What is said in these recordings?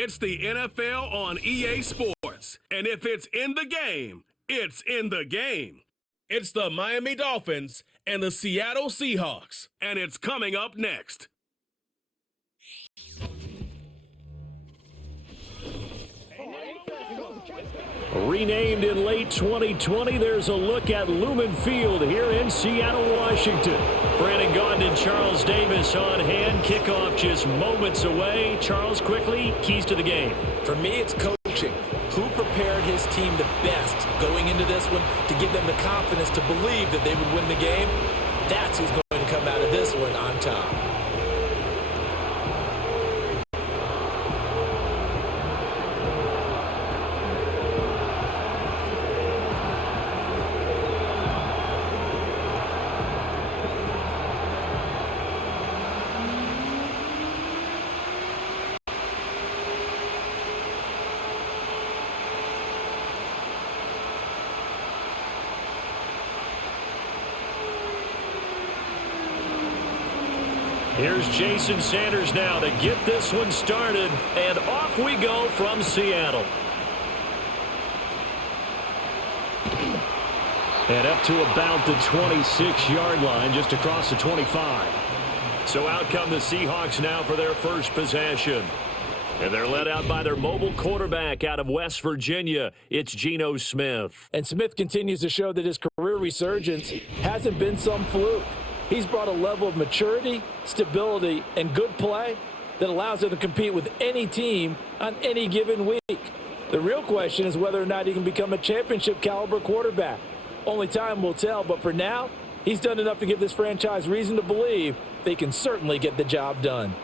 It's the NFL on EA Sports. And if it's in the game, it's in the game. It's the Miami Dolphins and the Seattle Seahawks. And it's coming up next. Renamed in late 2020, there's a look at Lumen Field here in Seattle, Washington. Brandon Gaudin and Charles Davis on hand. Kickoff just moments away. Charles, quickly, keys to the game. For me, it's coaching. Who prepared his team the best going into this one to give them the confidence to believe that they would win the game? That's who's going to come out of this one on top. Here's Jason Sanders now to get this one started, and off we go from Seattle. And up to about the 26-yard line, just across the 25. So out come the Seahawks now for their first possession. And they're led out by their mobile quarterback out of West Virginia. It's Geno Smith. And Smith continues to show that his career resurgence hasn't been some fluke. He's brought a level of maturity, stability, and good play that allows him to compete with any team on any given week. The real question is whether or not he can become a championship-caliber quarterback. Only time will tell, but for now, he's done enough to give this franchise reason to believe they can certainly get the job done.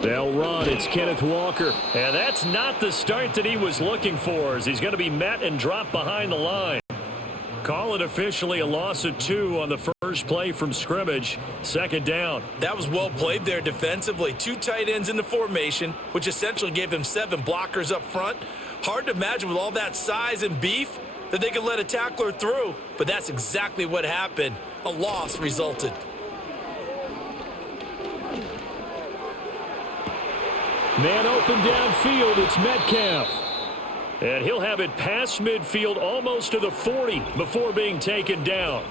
They'll run. It's Kenneth Walker. And that's not the start that he was looking for, as he's going to be met and dropped behind the line. Call it officially a loss of 2 on the first play from scrimmage. Second down. That was well played there defensively. 2 tight ends in the formation, which essentially gave them 7 blockers up front. Hard to imagine with all that size and beef that they could let a tackler through, but that's exactly what happened. A loss resulted. Man open downfield. It's Metcalf. And he'll have it past midfield almost to the 40 before being taken down.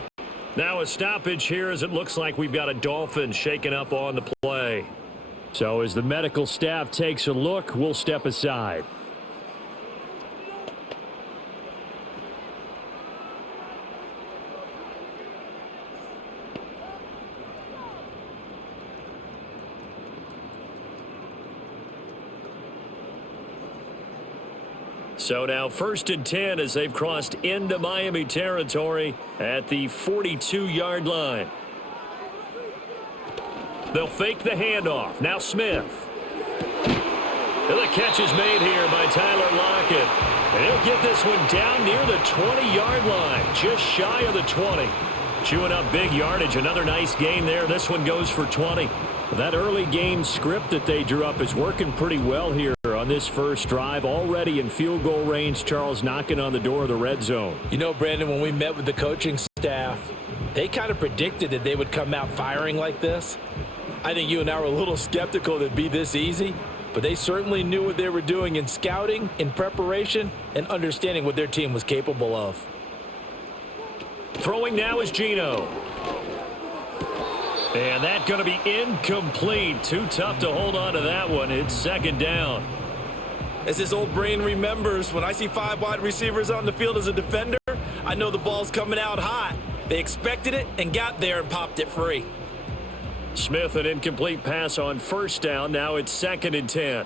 Now a stoppage here as it looks like we've got a Dolphin shaken up on the play. So as the medical staff takes a look, we'll step aside. So now 1st and 10 as they've crossed into Miami territory at the 42-yard line. They'll fake the handoff. Now Smith. And the catch is made here by Tyler Lockett. And he'll get this one down near the 20-yard line, just shy of the 20. Chewing up big yardage. Another nice gain there. This one goes for 20. That early game script that they drew up is working pretty well here on this first drive. Already in field goal range, Charles knocking on the door of the red zone. You know, Brandon, when we met with the coaching staff, they kind of predicted that they would come out firing like this. I think you and I were a little skeptical that it'd be this easy, but they certainly knew what they were doing in scouting, in preparation, and understanding what their team was capable of. Throwing now is Geno. And that's going to be incomplete. Too tough to hold on to that one. It's second down. As his old brain remembers, when I see 5 wide receivers on the field as a defender, I know the ball's coming out hot. They expected it and got there and popped it free. Smith, an incomplete pass on first down. Now it's 2nd and 10.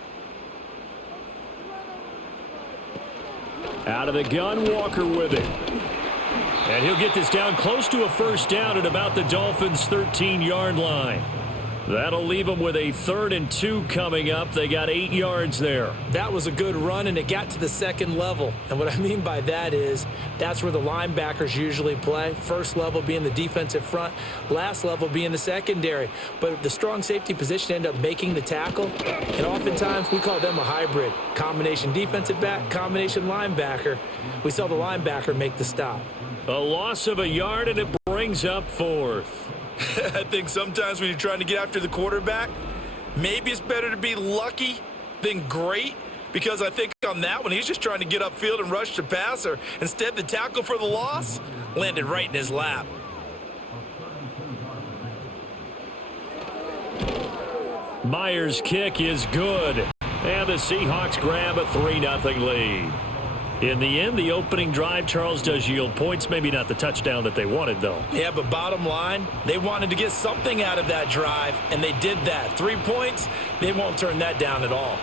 Out of the gun, Walker with it. And he'll get this down close to a first down at about the Dolphins' 13-yard line. That'll leave them with a 3rd and 2 coming up. They got 8 yards there. That was a good run, and it got to the second level. And what I mean by that is that's where the linebackers usually play. First level being the defensive front, last level being the secondary. But the strong safety position ended up making the tackle. And oftentimes we call them a hybrid. Combination defensive back, combination linebacker. We saw the linebacker make the stop. A loss of a yard, and it brings up 4th. I think sometimes when you're trying to get after the quarterback, maybe it's better to be lucky than great, because I think on that one, he's just trying to get upfield and rush the passer. Instead, the tackle for the loss landed right in his lap. Myers' kick is good, and the Seahawks grab a 3-0 lead. In the end, the opening drive, Charles, does yield points. Maybe not the touchdown that they wanted, though. Yeah, but bottom line, they wanted to get something out of that drive, and they did that. 3 points, they won't turn that down at all.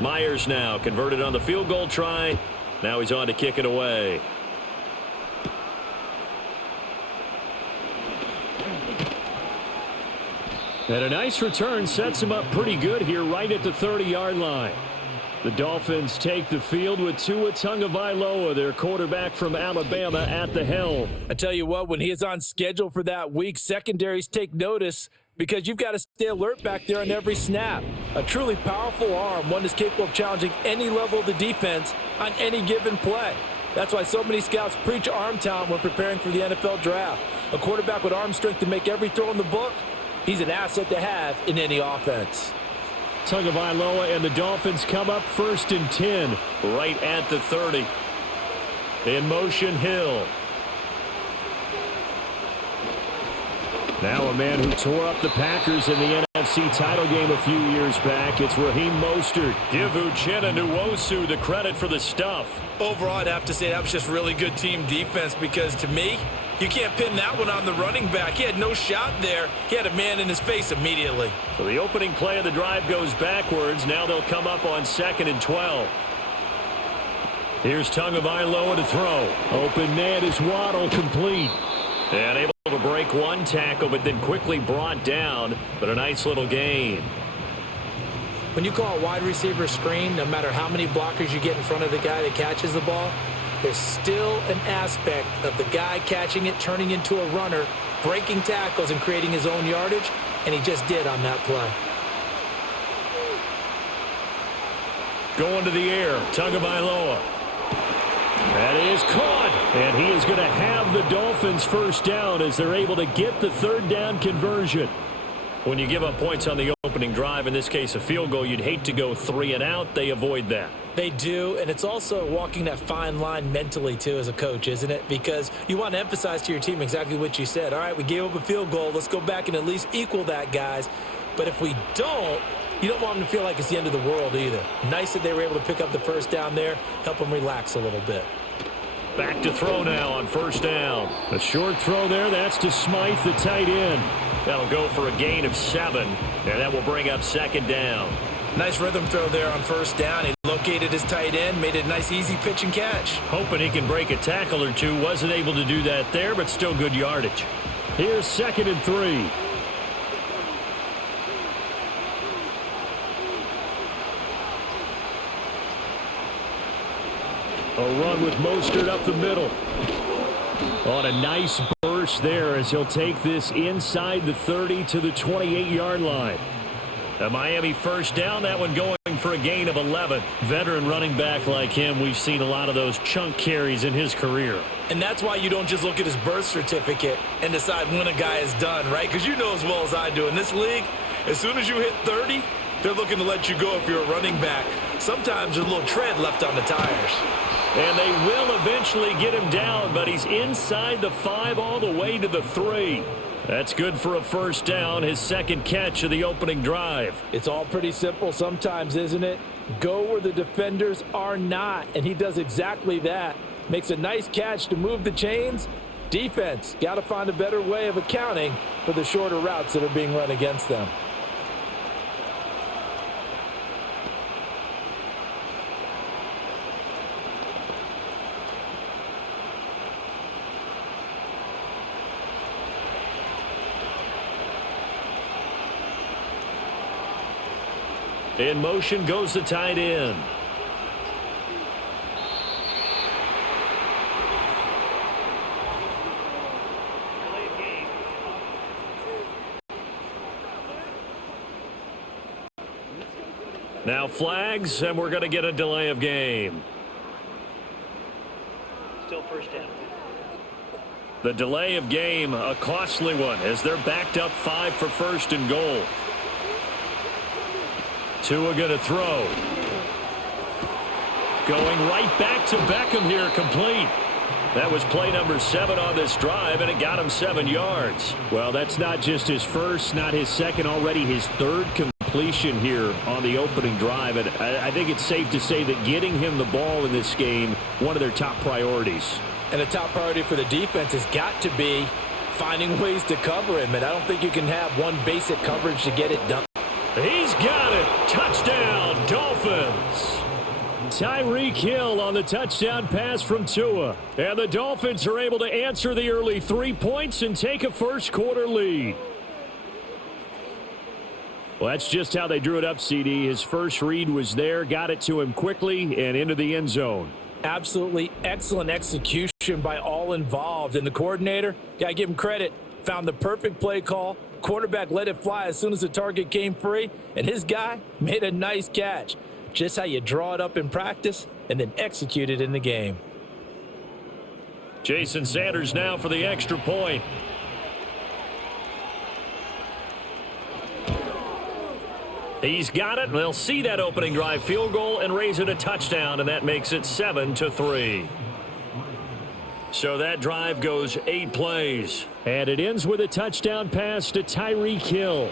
Myers now converted on the field goal try. Now he's on to kick it away. And a nice return sets him up pretty good here right at the 30-yard line. The Dolphins take the field with Tua Tagovailoa, their quarterback from Alabama, at the helm. I tell you what, when he is on schedule for that week, secondaries take notice, because you've got to stay alert back there on every snap. A truly powerful arm, one that's capable of challenging any level of the defense on any given play. That's why so many scouts preach arm talent when preparing for the NFL draft. A quarterback with arm strength to make every throw in the book, he's an asset to have in any offense. Tagovailoa and the Dolphins come up 1st and 10, right at the 30. In motion, Hill. Now a man who tore up the Packers in the NFC title game a few years back. It's Raheem Mostert. Give Uchenna Nwosu the credit for the stuff. Overall, I'd have to say that was just really good team defense, because to me, you can't pin that one on the running back. He had no shot there. He had a man in his face immediately. So the opening play of the drive goes backwards. Now they'll come up on 2nd and 12. Here's Tagovailoa to throw. Open man is Waddle, complete. And able to break one tackle, but then quickly brought down. But a nice little gain. When you call a wide receiver screen, no matter how many blockers you get in front of the guy that catches the ball, there's still an aspect of the guy catching it, turning into a runner, breaking tackles and creating his own yardage, and he just did on that play. Going to the air, Tagovailoa. That is caught, and he is going to have the Dolphins first down as they're able to get the 3rd down conversion. When you give up points on the opening drive, in this case a field goal, you'd hate to go 3 and out. They avoid that. They do, and it's also walking that fine line mentally, too, as a coach, isn't it? Because you want to emphasize to your team exactly what you said. All right, we gave up a field goal. Let's go back and at least equal that, guys. But if we don't, you don't want them to feel like it's the end of the world either. Nice that they were able to pick up the first down there, help them relax a little bit. Back to throw now on 1st down. A short throw there. That's to Smythe, the tight end. That'll go for a gain of 7, and that will bring up 2nd down. Nice rhythm throw there on 1st down. He located his tight end, made it a nice, easy pitch and catch. Hoping he can break a tackle or two. Wasn't able to do that there, but still good yardage. Here's 2nd and 3. A run with Mostert up the middle. On a nice burst there as he'll take this inside the 30 to the 28-yard line. A Miami first down, that one going for a gain of 11. Veteran running back like him, we've seen a lot of those chunk carries in his career. And that's why you don't just look at his birth certificate and decide when a guy is done, right? Because you know as well as I do, in this league, as soon as you hit 30, they're looking to let you go if you're a running back. Sometimes there's a little tread left on the tires. And they will eventually get him down, but he's inside the 5 all the way to the 3. That's good for a first down, his 2nd catch of the opening drive. It's all pretty simple sometimes, isn't it? Go where the defenders are not, and he does exactly that. Makes a nice catch to move the chains. Defense, got to find a better way of accounting for the shorter routes that are being run against them. In motion goes the tight end. Now flags, and we're going to get a delay of game. Still first down. The delay of game, a costly one, as they're backed up 5 for first and goal. Tua going to throw. Going right back to Beckham here, complete. That was play number 7 on this drive, and it got him 7 yards. Well, that's not just his first, not his second, already his third completion here on the opening drive. And I think it's safe to say that getting him the ball in this game, one of their top priorities. And a top priority for the defense has got to be finding ways to cover him. And I don't think you can have one basic coverage to get it done. He's got it. Touchdown, Dolphins. Tyreek Hill on the touchdown pass from Tua. And the Dolphins are able to answer the early 3 points and take a first-quarter lead. Well, that's just how they drew it up, CD. His first read was there, got it to him quickly, and into the end zone. Absolutely excellent execution by all involved. And the coordinator, got to give him credit, found the perfect play call. Quarterback let it fly as soon as the target came free, and his guy made a nice catch. Just how you draw it up in practice and then execute it in the game. Jason Sanders now for the extra point. He's got it, and they'll see that opening drive field goal and raise it a touchdown, and that makes it 7-3. So that drive goes 8 plays. And it ends with a touchdown pass to Tyreek Hill.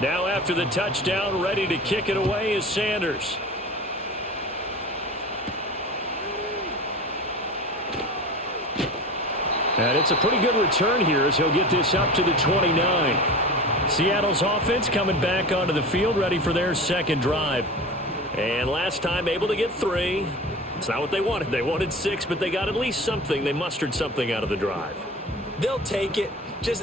Now after the touchdown, ready to kick it away is Sanders. And it's a pretty good return here as he'll get this up to the 29. Seattle's offense coming back onto the field, ready for their second drive. And last time able to get 3. It's not what they wanted. They wanted 6, but they got at least something. They mustered something out of the drive. They'll take it.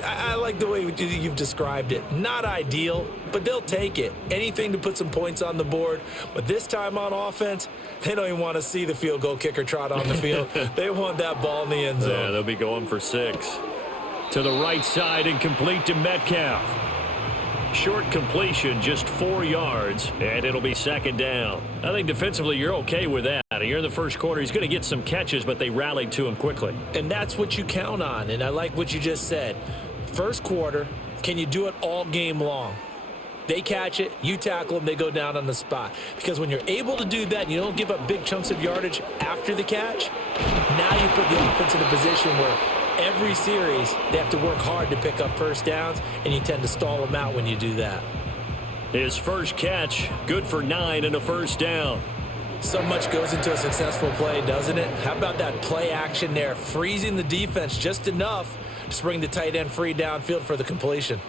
I like the way you've described it. Not ideal, but they'll take it. Anything to put some points on the board. But this time on offense, they don't even want to see the field goal kicker trot on the field. They want that ball in the end zone. Yeah, they'll be going for 6. To the right side and complete to Metcalf. Short completion, just 4 yards, and it'll be second down. I think defensively you're okay with that. You're in the first quarter. He's going to get some catches, but they rallied to him quickly. And that's what you count on, and I like what you just said. First quarter, can you do it all game long? They catch it, you tackle them, they go down on the spot. Because when you're able to do that, and you don't give up big chunks of yardage after the catch, now you put the offense in a position where every series, they have to work hard to pick up first downs, and you tend to stall them out when you do that. His first catch, good for 9 and a first down. So much goes into a successful play, doesn't it? How about that play action there, freezing the defense just enough to bring the tight end free downfield for the completion.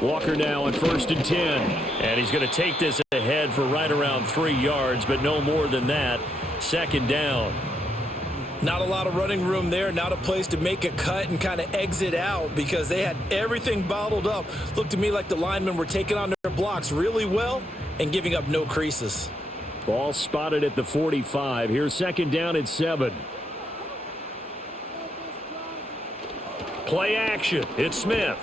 Walker now on 1st and 10. And he's going to take this ahead for right around 3 yards, but no more than that. Second down. Not a lot of running room there, not a place to make a cut and kind of exit out because they had everything bottled up. Looked to me like the linemen were taking on their blocks really well and giving up no creases. Ball spotted at the 45. Here's second down at 7. Play action. It's Smith.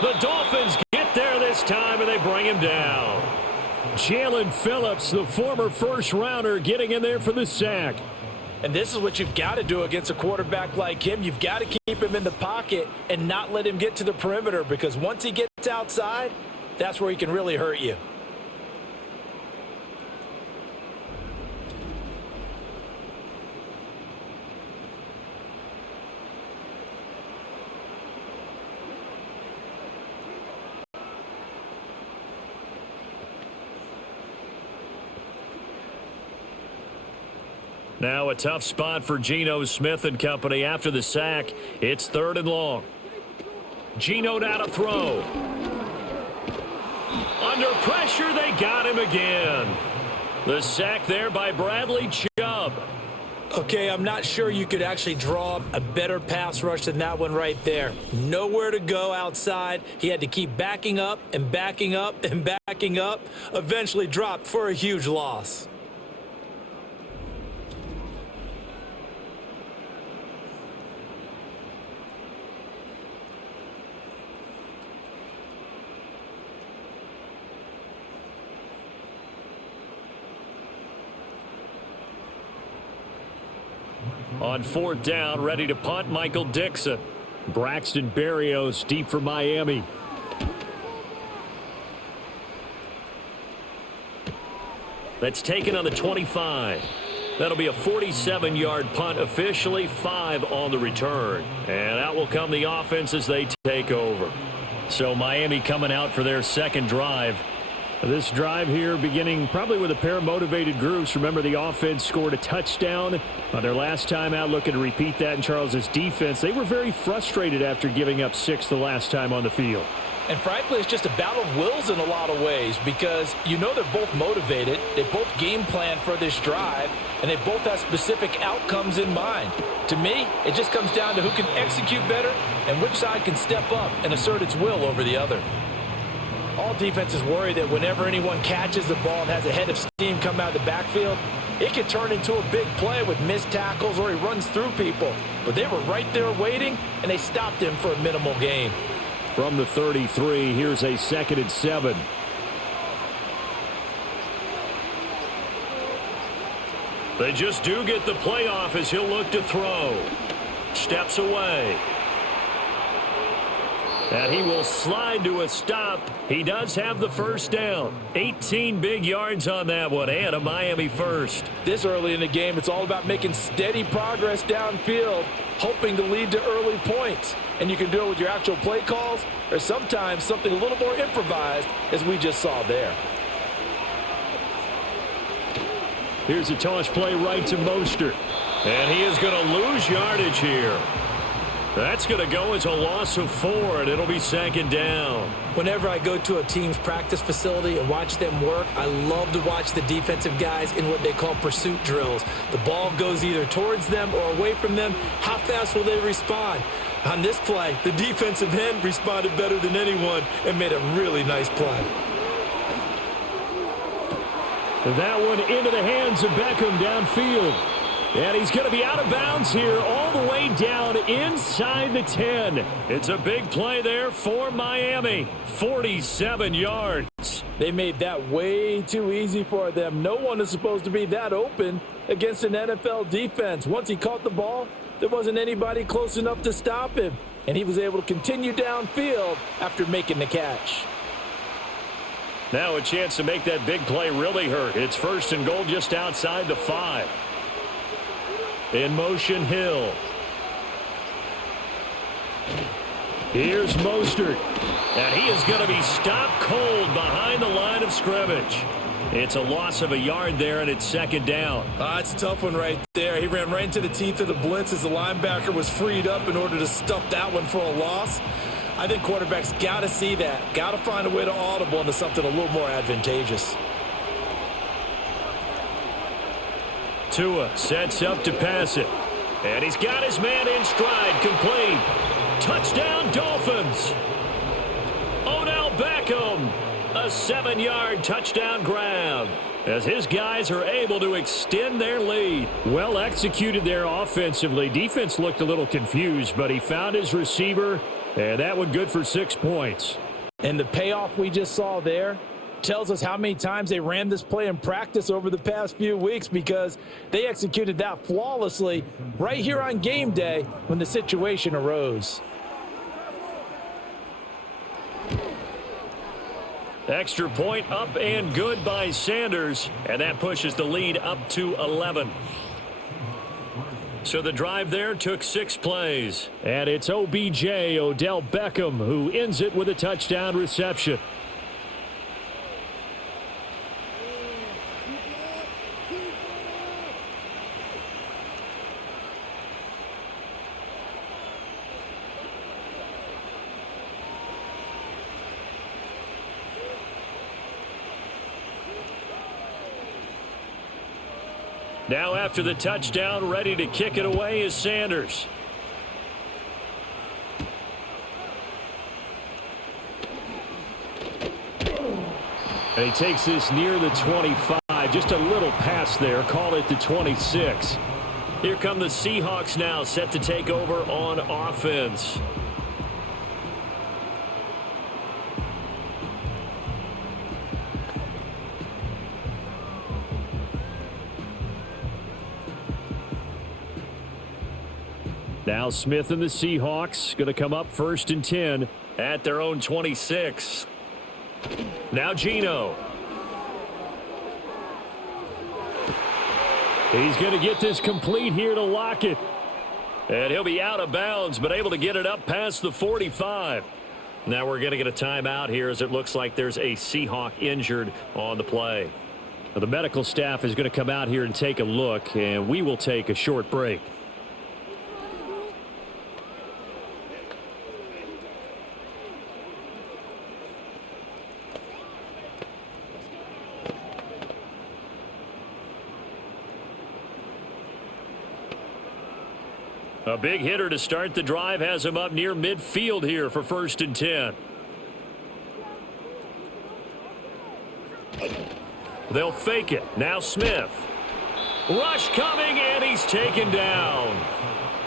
The Dolphins get there this time, and they bring him down. Jalen Phillips, the former first-rounder, getting in there for the sack. And this is what you've got to do against a quarterback like him. You've got to keep him in the pocket and not let him get to the perimeter because once he gets outside, that's where he can really hurt you. Now a tough spot for Geno Smith and company after the sack. It's 3rd and long. Geno now to throw. Under pressure, they got him again. The sack there by Bradley Chubb. Okay, I'm not sure you could actually draw up a better pass rush than that one right there. Nowhere to go outside. He had to keep backing up and backing up and backing up. Eventually dropped for a huge loss. On fourth down, ready to punt, Michael Dixon. Braxton Berrios deep for Miami. That's taken on the 25. That'll be a 47-yard punt, officially 5 on the return. And out will come the offense as they take over. So Miami coming out for their second drive. This drive here beginning probably with a pair of motivated groups. Remember, the offense scored a touchdown on their last time out, looking to repeat that in Charles's defense. They were very frustrated after giving up 6 the last time on the field. And frankly, it's just a battle of wills in a lot of ways because you know they're both motivated. They both game plan for this drive, and they both have specific outcomes in mind. To me, it just comes down to who can execute better and which side can step up and assert its will over the other. All defenses worry that whenever anyone catches the ball and has a head of steam come out of the backfield, it can turn into a big play with missed tackles or he runs through people. But they were right there waiting, and they stopped him for a minimal gain. From the 33, here's a 2nd and 7. They just do get the playoff as he'll look to throw. Steps away. And he will slide to a stop. He does have the first down. 18 big yards on that one, and a Miami first. This early in the game, it's all about making steady progress downfield, hoping to lead to early points. And you can do it with your actual play calls or sometimes something a little more improvised, as we just saw there. Here's a toss play right to Mostert. And he is going to lose yardage here. That's going to go as a loss of 4, and it'll be 2nd down. Whenever I go to a team's practice facility and watch them work, I love to watch the defensive guys in what they call pursuit drills. The ball goes either towards them or away from them. How fast will they respond? On this play, the defensive end responded better than anyone and made a really nice play. That one into the hands of Beckham downfield. And he's going to be out of bounds here all the way down inside the 10. It's a big play there for Miami. 47 yards. They made that way too easy for them. No one is supposed to be that open against an NFL defense. Once he caught the ball, there wasn't anybody close enough to stop him. And he was able to continue downfield after making the catch. Now a chance to make that big play really hurt. It's 1st and goal just outside the 5. In motion, Hill. Here's Mostert. And he is going to be stopped cold behind the line of scrimmage. It's a loss of a yard there, and it's 2nd down. It's a tough one right there. He ran right into the teeth of the blitz as the linebacker was freed up in order to stuff that one for a loss. I think quarterbacks got to see that. Got to find a way to audible into something a little more advantageous. Tua sets up to pass it. And he's got his man in stride, complete. Touchdown, Dolphins. Odell Beckham, a 7-yard touchdown grab. As his guys are able to extend their lead. Well executed there offensively. Defense looked a little confused, but he found his receiver, and that one good for 6 points. And the payoff we just saw there tells us how many times they ran this play in practice over the past few weeks, because they executed that flawlessly right here on game day when the situation arose. Extra point up and good by Sanders, and that pushes the lead up to 11. So the drive there took 6 plays, and it's OBJ, Odell Beckham, who ends it with a touchdown reception. Now after the touchdown, ready to kick it away is Sanders. And he takes this near the 25. Just a little pass there. Call it the 26. Here come the Seahawks now, set to take over on offense. Now Smith and the Seahawks going to come up 1st and 10 at their own 26. Now Geno. He's going to get this complete here to Lockett. And he'll be out of bounds, but able to get it up past the 45. Now we're going to get a timeout here as it looks like there's a Seahawk injured on the play. Now the medical staff is going to come out here and take a look, and we will take a short break. A big hitter to start the drive has him up near midfield here for 1st and 10. They'll fake it. Now Smith. Rush coming, and he's taken down.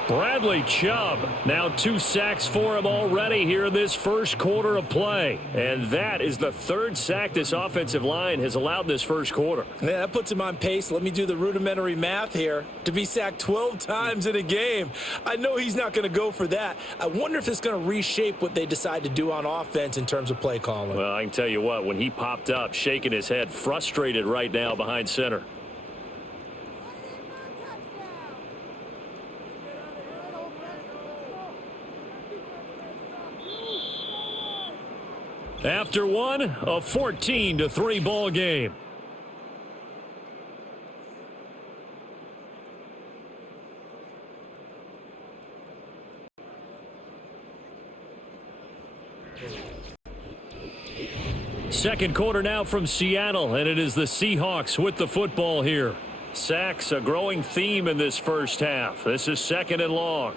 Bradley Chubb. Now 2 sacks for him already here in this first quarter of play. And that is the 3rd sack this offensive line has allowed this first quarter. Yeah, that puts him on pace. Let me do the rudimentary math here. To be sacked 12 times in a game. I know he's not going to go for that. I wonder if it's going to reshape what they decide to do on offense in terms of play calling. Well, I can tell you what, when he popped up, shaking his head, frustrated right now behind center. After one, a 14-3 ball game. Second quarter now from Seattle, and it is the Seahawks with the football here. Sacks, a growing theme in this first half. This is 2nd and long.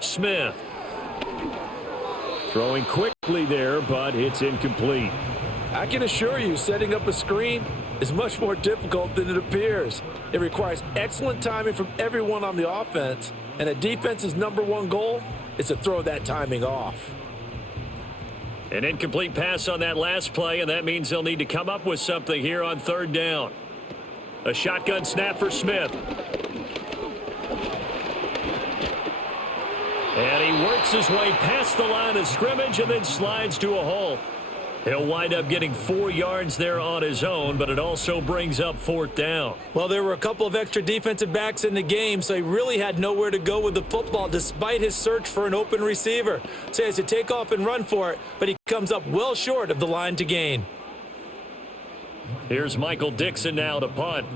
Smith. Throwing quickly there, but it's incomplete. I can assure you, setting up a screen is much more difficult than it appears. It requires excellent timing from everyone on the offense, and a defense's #1 goal is to throw that timing off. An incomplete pass on that last play, and that means they'll need to come up with something here on 3rd down. A shotgun snap for Smith. And he works his way past the line of scrimmage and then slides to a halt. He'll wind up getting 4 yards there on his own, but it also brings up 4th down. Well, there were a couple of extra defensive backs in the game, so he really had nowhere to go with the football despite his search for an open receiver. So he has to take off and run for it, but he comes up well short of the line to gain. Here's Michael Dixon now to punt.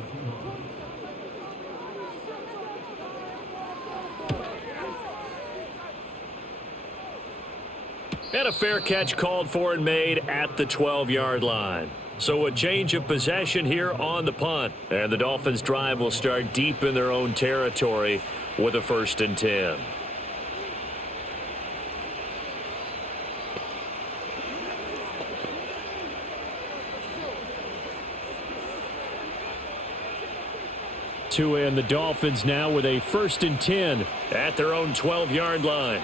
And a fair catch called for and made at the 12-yard line. So a change of possession here on the punt. And the Dolphins' drive will start deep in their own territory with a 1st and 10. And the Dolphins now with a 1st and 10 at their own 12-yard line.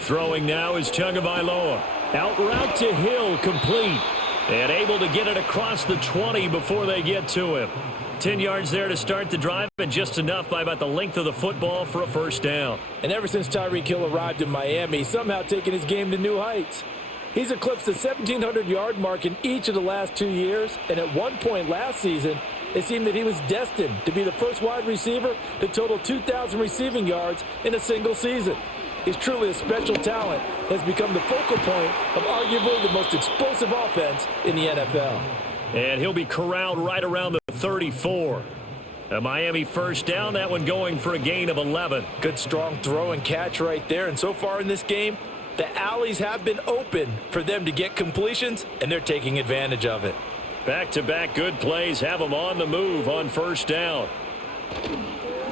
Throwing now is Tagovailoa. Out route to Hill, complete. And able to get it across the 20 before they get to him. 10 yards there to start the drive, and just enough by about the length of the football for a 1st down. And ever since Tyreek Hill arrived in Miami, he's somehow taken his game to new heights. He's eclipsed the 1,700-yard mark in each of the last 2 years, and at one point last season, it seemed that he was destined to be the first wide receiver to total 2,000 receiving yards in a single season. He's truly a special talent and has become the focal point of arguably the most explosive offense in the NFL. And he'll be corralled right around the 34. A Miami 1st down, that one going for a gain of 11. Good strong throw and catch right there. And so far in this game, the alleys have been open for them to get completions, and they're taking advantage of it. Back-to-back good plays have them on the move on first down.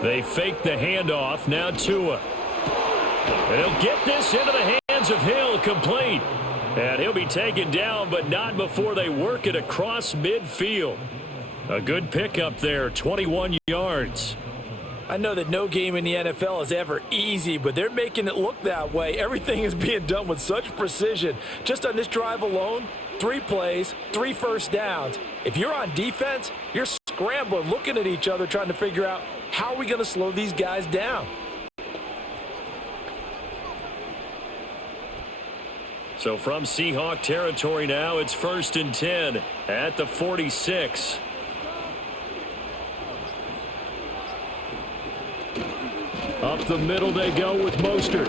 They fake the handoff. Now Tua. And he'll get this into the hands of Hill, complete. And he'll be taken down, but not before they work it across midfield. A good pickup there, 21 yards. I know that no game in the NFL is ever easy, but they're making it look that way. Everything is being done with such precision. Just on this drive alone, 3 plays, 3 first downs. If you're on defense, you're scrambling, looking at each other, trying to figure out how are we going to slow these guys down. So from Seahawk territory now, it's 1st and 10 at the 46. Up the middle they go with Mostert.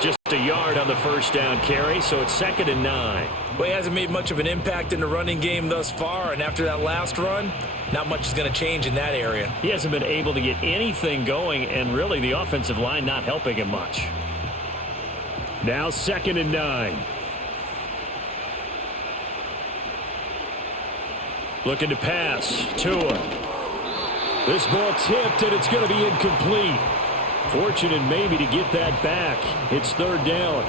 Just a yard on the first down carry, so it's 2nd and 9. Well, he hasn't made much of an impact in the running game thus far, and after that last run, not much is going to change in that area. He hasn't been able to get anything going, and really the offensive line not helping him much. Now 2nd and 9. Looking to pass. Tua. This ball tipped, and it's going to be incomplete. Fortunate maybe to get that back. It's 3rd down.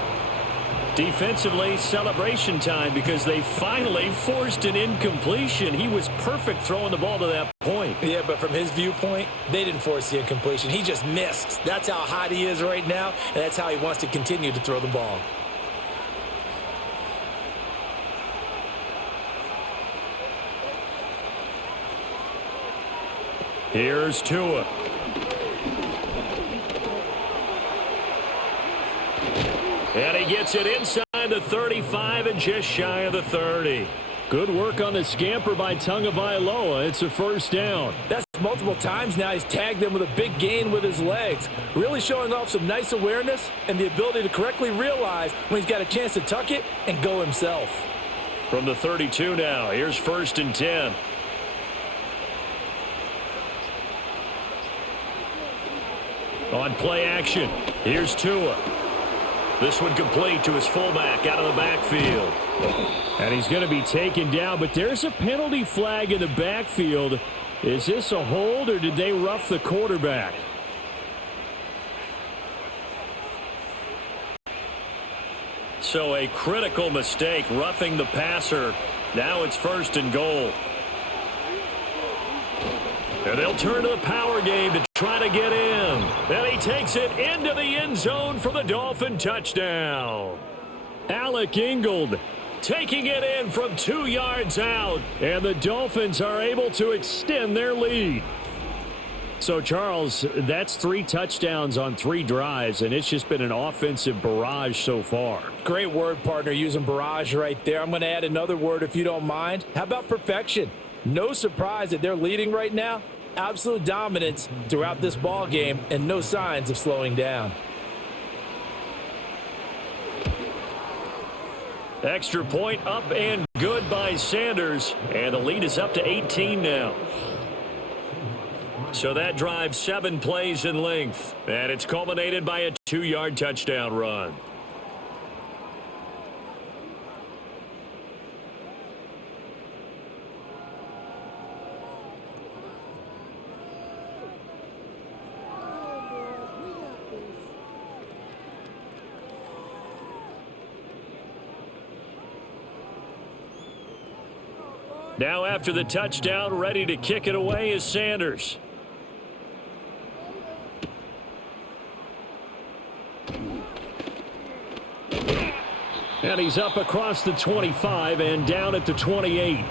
Defensively, celebration time because they finally forced an incompletion. He was perfect throwing the ball to that point. Yeah, but from his viewpoint, they didn't force the incompletion. He just missed. That's how hot he is right now, and that's how he wants to continue to throw the ball. Here's Tua. And he gets it inside the 35 and just shy of the 30. Good work on the scamper by Tagovailoa. It's a 1st down. That's multiple times now. He's tagged them with a big gain with his legs. Really showing off some nice awareness and the ability to correctly realize when he's got a chance to tuck it and go himself. From the 32 now, here's 1st and 10. On play action, here's Tua. This one complete to his fullback out of the backfield. And he's going to be taken down, but there's a penalty flag in the backfield. Is this a hold, or did they rough the quarterback? So a critical mistake, roughing the passer. Now it's 1st and goal. And they'll turn to the power game to try to get in. And he takes it into the end zone for the Dolphin touchdown. Alec Ingold taking it in from 2 yards out. And the Dolphins are able to extend their lead. So, Charles, that's 3 touchdowns on 3 drives, and it's just been an offensive barrage so far. Great word, partner, using barrage right there. I'm going to add another word if you don't mind. How about perfection? No surprise that they're leading right now. Absolute dominance throughout this ball game and no signs of slowing down. Extra point up and good by Sanders. And the lead is up to 18 now. So that drive 7 plays in length. And it's culminated by a 2-yard touchdown run. Now after the touchdown, ready to kick it away is Sanders. And he's up across the 25 and down at the 28.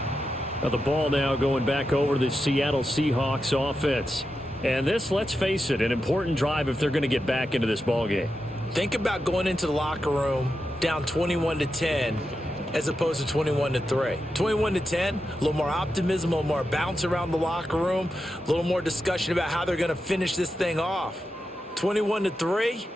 Now the ball now going back over to the Seattle Seahawks offense. And this, let's face it, an important drive if they're going to get back into this ball game. Think about going into the locker room down 21-10 as opposed to 21-3. 21-10, a little more optimism, a little more bounce around the locker room, a little more discussion about how they're going to finish this thing off. 21-3,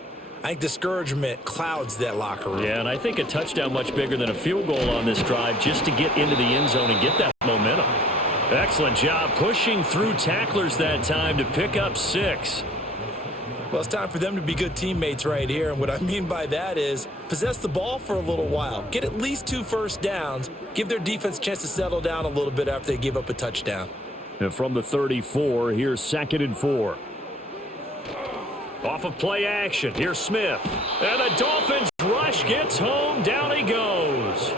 I think discouragement clouds that locker room. Yeah, and I think a touchdown much bigger than a field goal on this drive just to get into the end zone and get that momentum. Excellent job pushing through tacklers that time to pick up 6. Well, it's time for them to be good teammates right here. And what I mean by that is possess the ball for a little while. Get at least 2 first downs. Give their defense a chance to settle down a little bit after they give up a touchdown. And from the 34, here's 2nd and 4. Off of play action, here's Smith. And the Dolphins rush gets home. Down he goes.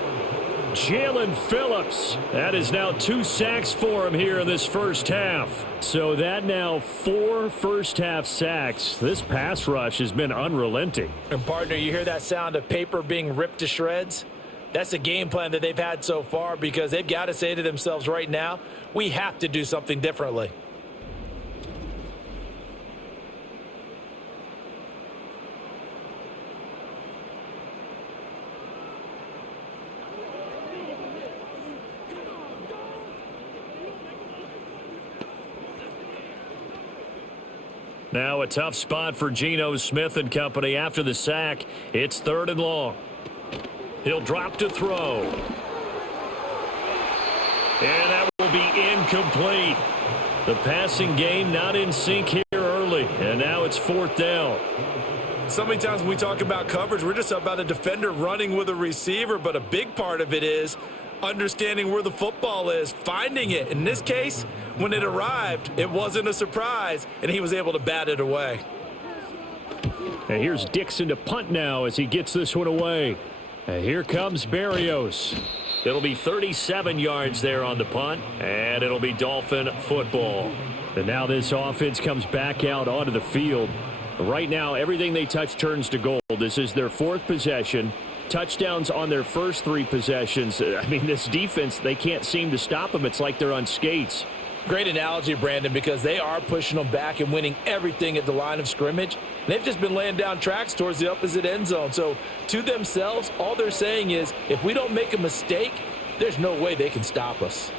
Jalen Phillips. That is now 2 sacks for him here in this first half. So that now 4 first-half sacks. This pass rush has been unrelenting. And, partner, you hear that sound of paper being ripped to shreds? That's a game plan that they've had so far because they've got to say to themselves right now, we have to do something differently. Now a tough spot for Geno Smith and company after the sack. It's 3rd and long. He'll drop to throw. And that will be incomplete. The passing game not in sync here early. And now it's 4th down. So many times when we talk about coverage, we're just about a defender running with a receiver. But a big part of it is understanding where the football is, finding it. In this case, when it arrived, it wasn't a surprise, and he was able to bat it away. And here's Dixon to punt now as he gets this one away. And here comes Berrios. It'll be 37 yards there on the punt, and it'll be Dolphin football. And now this offense comes back out onto the field. Right now, everything they touch turns to gold. This is their 4th possession. Touchdowns on their first 3 possessions. I mean, this defense, they can't seem to stop them. It's like they're on skates. Great analogy, Brandon, because they are pushing them back and winning everything at the line of scrimmage. They've just been laying down tracks towards the opposite end zone. So to themselves, all they're saying is, if we don't make a mistake, there's no way they can stop us.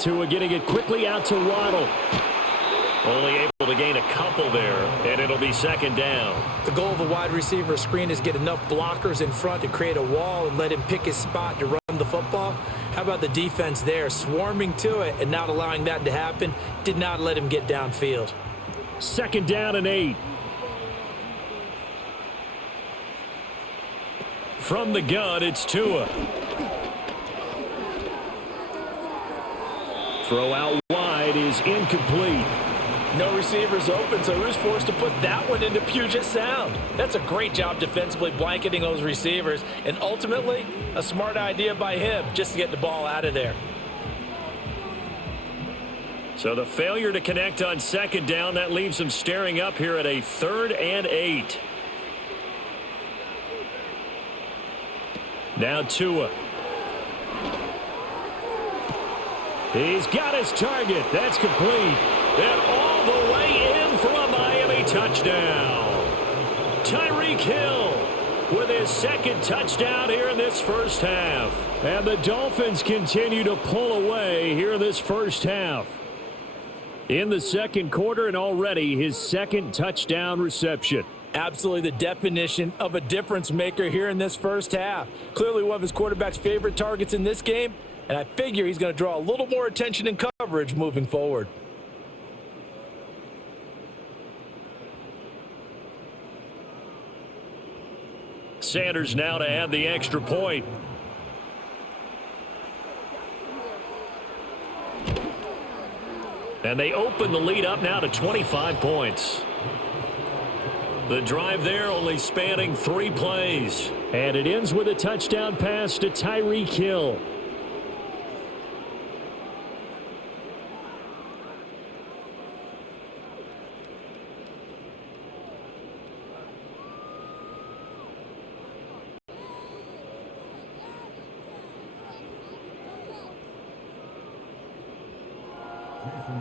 Tua getting it quickly out to Waddle. Only able to gain a couple there, and it'll be 2nd down. The goal of a wide receiver screen is get enough blockers in front to create a wall and let him pick his spot to run the football. How about the defense there, swarming to it and not allowing that to happen? Did not let him get downfield. 2nd down and 8. From the gun, it's Tua. Throw out wide is incomplete. No receivers open, so he was forced to put that one into Puget Sound. That's a great job defensively blanketing those receivers, and ultimately, a smart idea by him just to get the ball out of there. So the failure to connect on 2nd down, that leaves him staring up here at a 3rd and 8. Now Tua. He's got his target. That's complete. And all the way in for a Miami touchdown. Tyreek Hill with his 2nd touchdown here in this first half. And the Dolphins continue to pull away here in this first half. In the 2nd quarter, and already his 2nd touchdown reception. Absolutely the definition of a difference maker here in this first half. Clearly one of his quarterback's favorite targets in this game, and I figure he's going to draw a little more attention and coverage moving forward. Sanders now to add the extra point. And they open the lead up now to 25 points. The drive there only spanning 3 plays. And it ends with a touchdown pass to Tyreek Hill.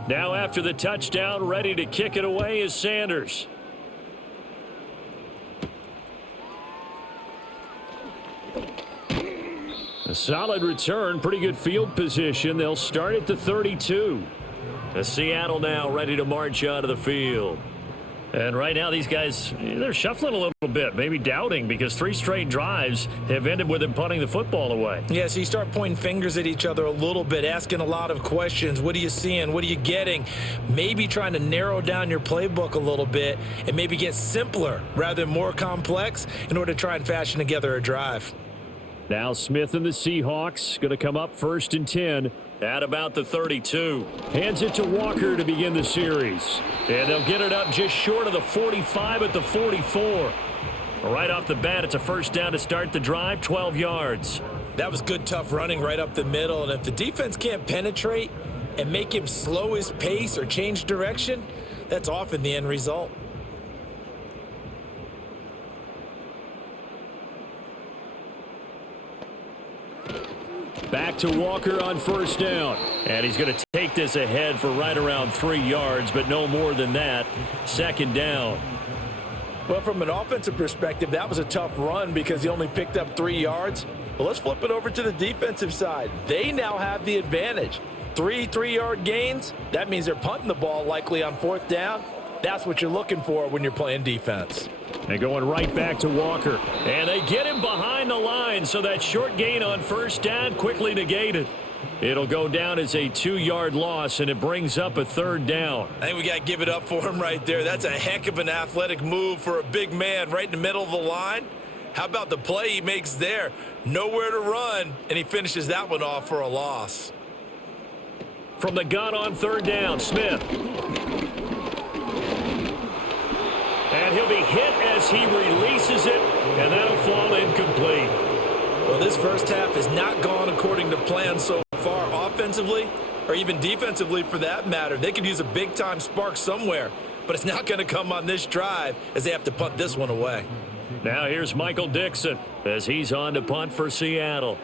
Now after the touchdown, ready to kick it away is Sanders. A solid return, pretty good field position. They'll start at the 32. Seattle now ready to march out of the field. And right now, these guys, they're shuffling a little bit, maybe doubting, because 3 straight drives have ended with them punting the football away. Yeah, so you start pointing fingers at each other a little bit, asking a lot of questions. What are you seeing? What are you getting? Maybe trying to narrow down your playbook a little bit and maybe get simpler rather than more complex in order to try and fashion together a drive. Now Smith and the Seahawks going to come up 1st and 10 at about the 32. Hands it to Walker to begin the series. And they'll get it up just short of the 45 at the 44. Right off the bat, it's a first down to start the drive, 12 yards. That was good, tough running right up the middle. And if the defense can't penetrate and make him slow his pace or change direction, that's often the end result. Back to Walker on first down. And he's going to take this ahead for right around 3 yards, but no more than that. 2nd down. Well, from an offensive perspective, that was a tough run because he only picked up 3 yards. Well, let's flip it over to the defensive side. They now have the advantage. 3 3-yard gains. That means they're punting the ball likely on 4th down. That's what you're looking for when you're playing defense. And going right back to Walker. And they get him behind the line, so that short gain on first down quickly negated. It'll go down as a 2-yard loss, and it brings up a 3rd down. I think we got to give it up for him right there. That's a heck of an athletic move for a big man right in the middle of the line. How about the play he makes there? Nowhere to run, and he finishes that one off for a loss. From the gun on 3rd down, Smith. And he'll be hit as he releases it, and that'll fall incomplete. Well, this first half has not gone according to plan so far offensively or even defensively for that matter. They could use a big-time spark somewhere, but it's not going to come on this drive as they have to punt this one away. Now here's Michael Dixon as he's on to punt for Seattle.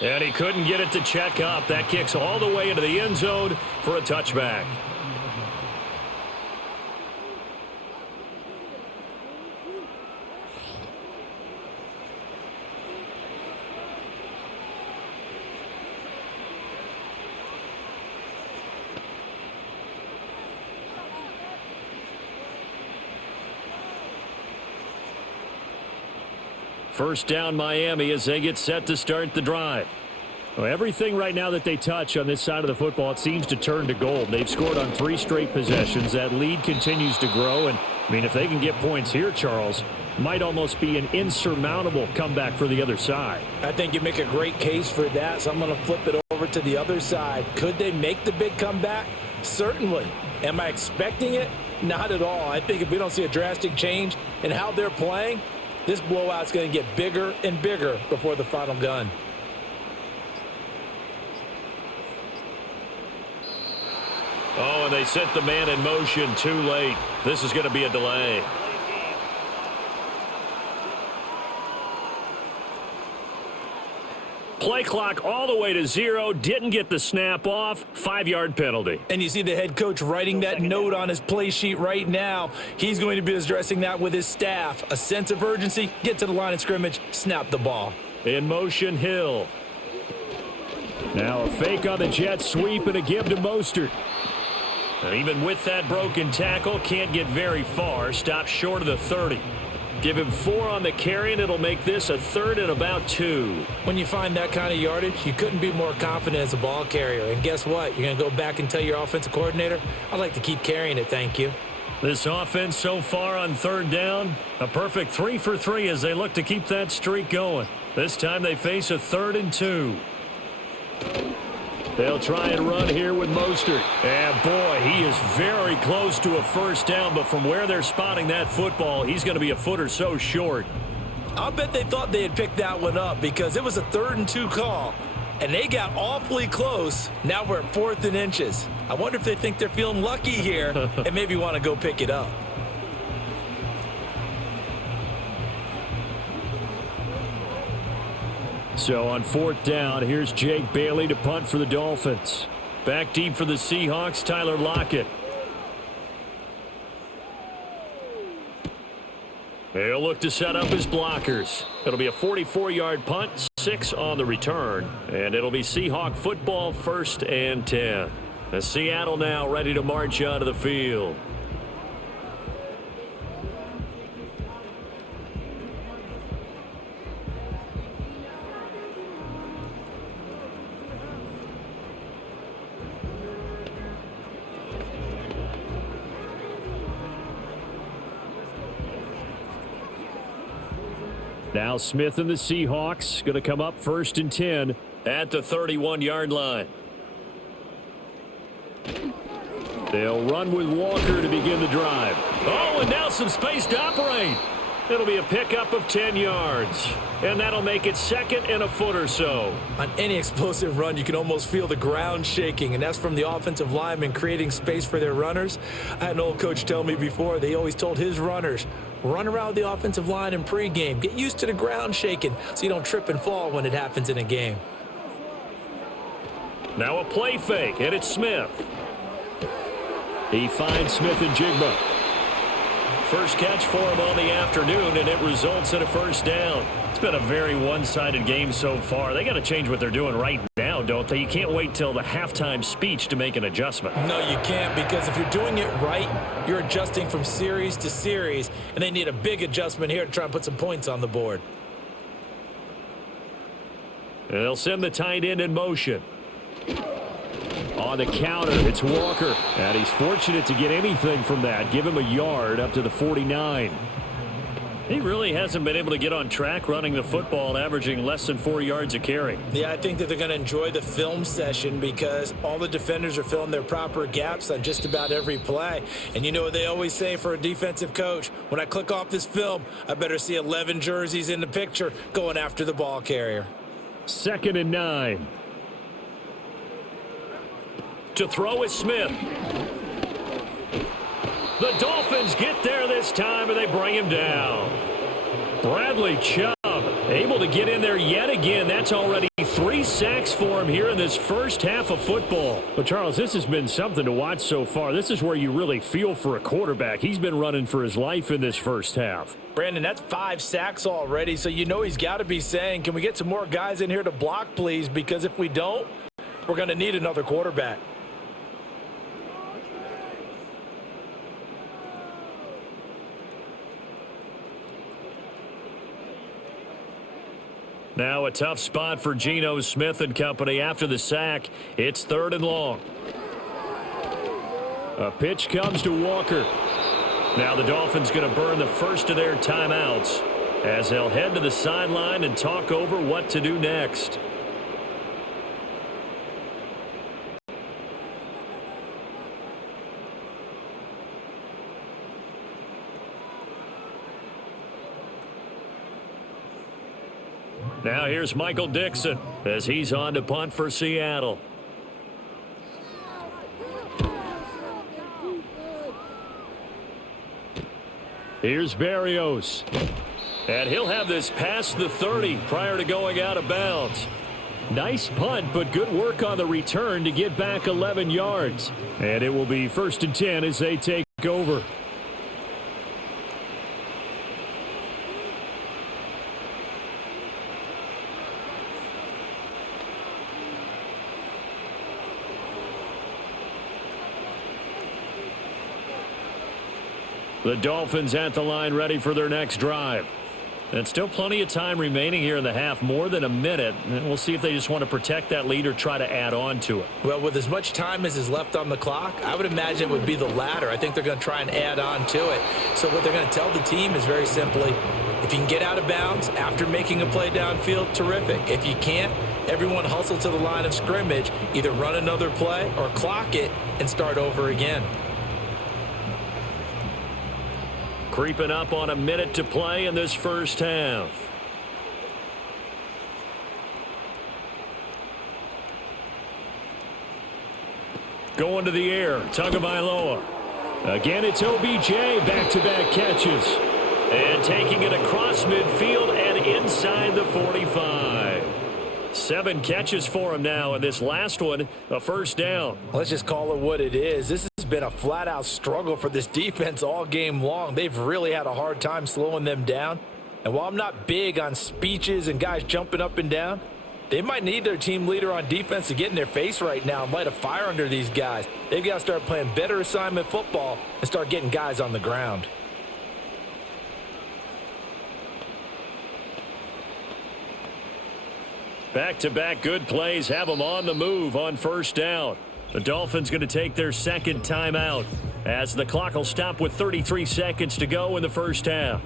And he couldn't get it to check up. That kicks all the way into the end zone for a touchback. First down Miami as they get set to start the drive. Well, everything right now that they touch on this side of the football, it seems to turn to gold. They've scored on 3 straight possessions. That lead continues to grow. And, I mean, if they can get points here, Charles, might almost be an insurmountable comeback for the other side. I think you make a great case for that, so I'm going to flip it over to the other side. Could they make the big comeback? Certainly. Am I expecting it? Not at all. I think if we don't see a drastic change in how they're playing, this blowout's going to get bigger and bigger before the final gun. Oh, and they set the man in motion too late. This is going to be a delay. Play clock all the way to 0. Didn't get the snap off. 5-yard penalty. And you see the head coach writing that note on his play sheet right now. He's going to be addressing that with his staff. A sense of urgency. Get to the line of scrimmage. Snap the ball. In motion, Hill. Now a fake on the jet sweep and a give to Mostert. And even with that broken tackle, can't get very far. Stops short of the 30. Give him 4 on the carry, and it'll make this a 3rd and about 2. When you find that kind of yardage, you couldn't be more confident as a ball carrier. And guess what? You're going to go back and tell your offensive coordinator, I'd like to keep carrying it, thank you. This offense so far on 3rd down, a perfect 3 for 3 as they look to keep that streak going. This time they face a 3rd and 2. They'll try and run here with Mostert. And, boy, he is very close to a first down, but from where they're spotting that football, he's going to be a foot or so short. I'll bet they thought they had picked that one up because it was a 3rd and 2 call, and they got awfully close. Now we're at 4th and inches. I wonder if they think they're feeling lucky here and maybe want to go pick it up. So on 4th down, here's Jake Bailey to punt for the Dolphins. Back deep for the Seahawks, Tyler Lockett. They'll look to set up his blockers. It'll be a 44-yard punt, 6 on the return, and it'll be Seahawk football 1st and 10. As Seattle now ready to march onto the field. Now Smith and the Seahawks going to come up 1st and 10 at the 31-yard line. They'll run with Walker to begin the drive. Oh, and now some space to operate. It'll be a pickup of 10 yards. And that'll make it 2nd and a foot or so. On any explosive run, you can almost feel the ground shaking, and that's from the offensive linemen creating space for their runners. I had an old coach tell me before, they always told his runners, run around the offensive line in pregame. Get used to the ground shaking so you don't trip and fall when it happens in a game. Now a play fake, and it's Smith. He finds Smith and Jigba. First catch for him on the afternoon, and it results in a 1st down. It's been a very one-sided game so far. They got to change what they're doing right now, don't they? You can't wait till the halftime speech to make an adjustment. No, you can't, because if you're doing it right, you're adjusting from series to series, and they need a big adjustment here to try and put some points on the board. And they'll send the tight end in motion. On the counter, it's Walker. And he's fortunate to get anything from that. Give him a yard up to the 49. He really hasn't been able to get on track running the football and averaging less than 4 yards a carry. Yeah, I think that they're going to enjoy the film session because all the defenders are filling their proper gaps on just about every play. And you know what they always say for a defensive coach? When I click off this film, I better see 11 jerseys in the picture going after the ball carrier. 2nd and 9. To throw is Smith. The Dolphins get there this time, and they bring him down. Bradley Chubb able to get in there yet again. That's already 3 sacks for him here in this first half of football. But, Charles, this has been something to watch so far. This is where you really feel for a quarterback. He's been running for his life in this first half. Brandon, that's 5 sacks already, so you know he's got to be saying, can we get some more guys in here to block, please? Because if we don't, we're going to need another quarterback. Now a tough spot for Geno Smith and company after the sack. It's 3rd and long. A pitch comes to Walker. Now the Dolphins going to burn the first of their timeouts as they'll head to the sideline and talk over what to do next. Now here's Michael Dixon as he's on to punt for Seattle. Here's Berrios. And he'll have this past the 30 prior to going out of bounds. Nice punt, but good work on the return to get back 11 yards. And it will be 1st and 10 as they take over. The Dolphins at the line ready for their next drive. And still plenty of time remaining here in the half, more than a minute. And we'll see if they just want to protect that lead or try to add on to it. Well, with as much time as is left on the clock, I would imagine it would be the latter. I think they're going to try and add on to it. So what they're going to tell the team is very simply, if you can get out of bounds after making a play downfield, terrific. If you can't, everyone hustle to the line of scrimmage, either run another play or clock it and start over again. Creeping up on a minute to play in this first half. Going to the air, Tagovailoa. Again, it's OBJ, back-to-back catches. And taking it across midfield and inside the 45. 7 catches for him now, and this last one, a 1st down. Let's just call it what it is. This has been a flat-out struggle for this defense all game long. They've really had a hard time slowing them down. And while I'm not big on speeches and guys jumping up and down, they might need their team leader on defense to get in their face right now and light a fire under these guys. They've got to start playing better assignment football and start getting guys on the ground. Back-to-back good plays have them on the move on first down. The Dolphins going to take their second timeout as the clock will stop with 33 seconds to go in the first half.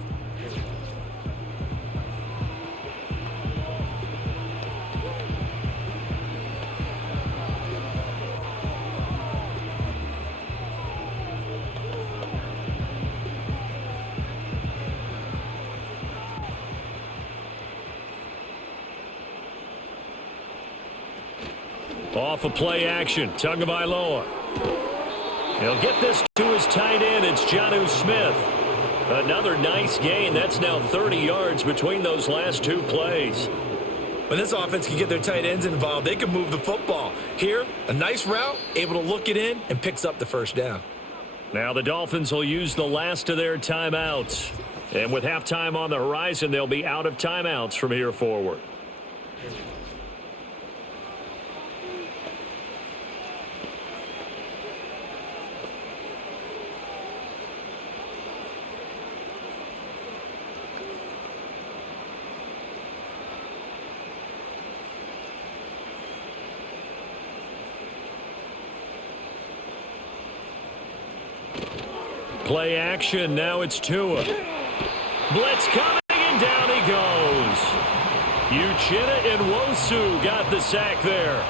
Off a play action, Tagovailoa. He'll get this to his tight end. It's Jonnu Smith. Another nice gain. That's now 30 yards between those last two plays. When this offense can get their tight ends involved, they can move the football. Here, a nice route, able to look it in, and picks up the first down. Now the Dolphins will use the last of their timeouts. And with halftime on the horizon, they'll be out of timeouts from here forward. Play action, now it's Tua. Blitz coming, and down he goes. Uchenna and Nwosu got the sack there.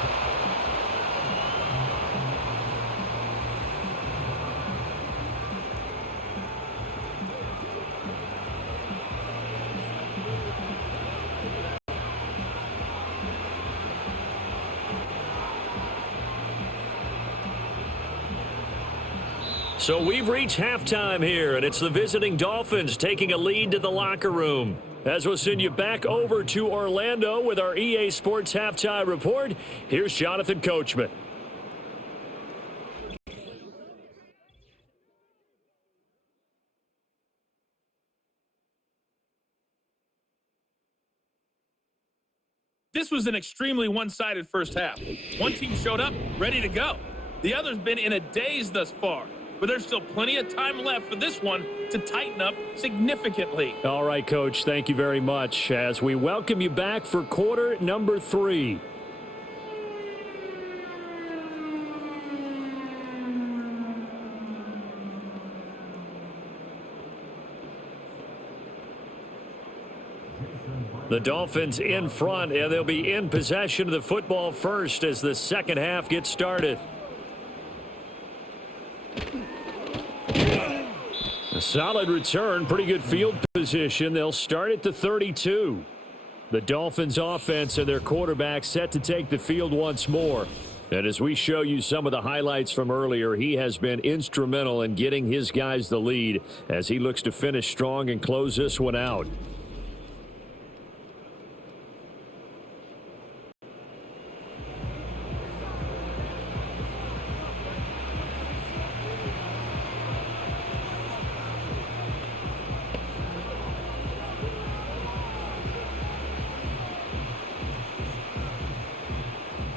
So we've reached halftime here, and it's the visiting Dolphins taking a lead to the locker room. As we'll send you back over to Orlando with our EA Sports Halftime Report, here's Jonathan Coachman. This was an extremely one-sided first half. One team showed up, ready to go. The other's been in a daze thus far. But there's still plenty of time left for this one to tighten up significantly. All right, Coach, thank you very much as we welcome you back for quarter number 3. The Dolphins in front, and they'll be in possession of the football first as the second half gets started. A solid return, pretty good field position. They'll start at the 32. The Dolphins offense and their quarterback set to take the field once more. And as we show you some of the highlights from earlier, he has been instrumental in getting his guys the lead as he looks to finish strong and close this one out.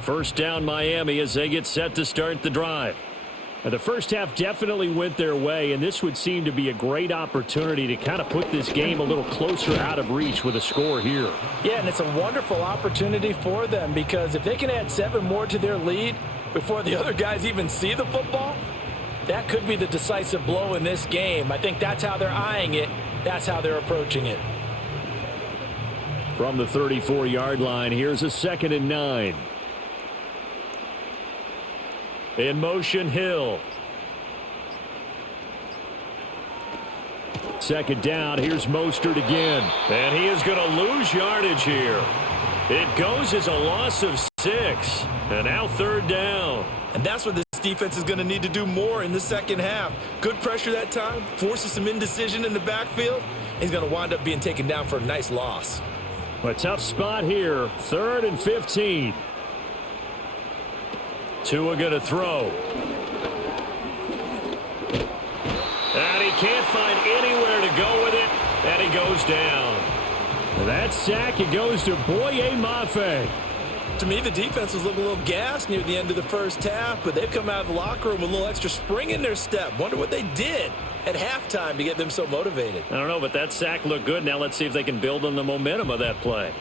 First down Miami as they get set to start the drive. Now, the first half definitely went their way, and this would seem to be a great opportunity to kind of put this game a little closer out of reach with a score here. Yeah, and it's a wonderful opportunity for them because if they can add 7 more to their lead before the other guys even see the football, that could be the decisive blow in this game. I think that's how they're eyeing it. That's how they're approaching it. From the 34-yard line, here's a 2nd and 9. In motion, Hill. Second down, here's Mostert again. And he is going to lose yardage here. It goes as a loss of 6. And now 3rd down. And that's what this defense is going to need to do more in the second half. Good pressure that time, forces some indecision in the backfield. He's going to wind up being taken down for a nice loss. A tough spot here, 3rd and 15. Tua going to throw. And he can't find anywhere to go with it, and he goes down. That sack, it goes to Boye Mafe. To me, the defense was looking a little gassed near the end of the first half, but they've come out of the locker room with a little extra spring in their step. Wonder what they did at halftime to get them so motivated. I don't know, but that sack looked good. Now let's see if they can build on the momentum of that play.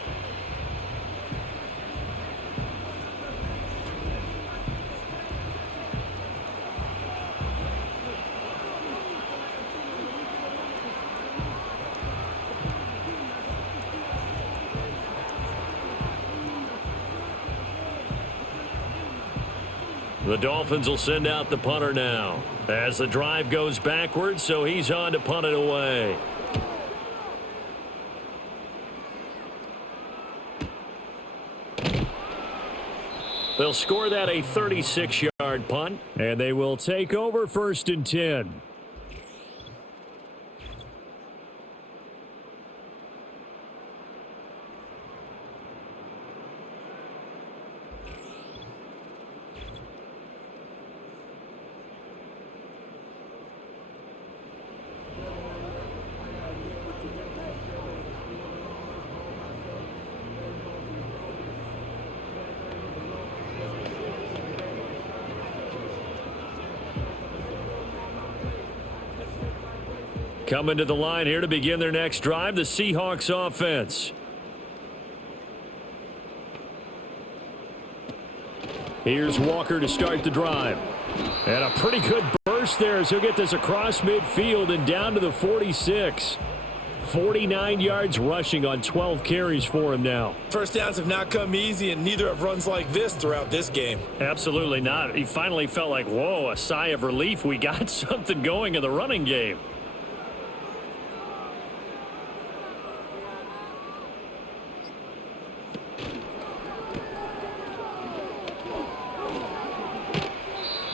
The Dolphins will send out the punter now as the drive goes backwards, so he's on to punt it away. They'll score that a 36-yard punt, and they will take over 1st and 10. Coming to the line here to begin their next drive, the Seahawks offense. Here's Walker to start the drive. And a pretty good burst there as he'll get this across midfield and down to the 46. 49 yards rushing on 12 carries for him now. First downs have not come easy, and neither have runs like this throughout this game. Absolutely not. He finally felt like, whoa, a sigh of relief. We got something going in the running game.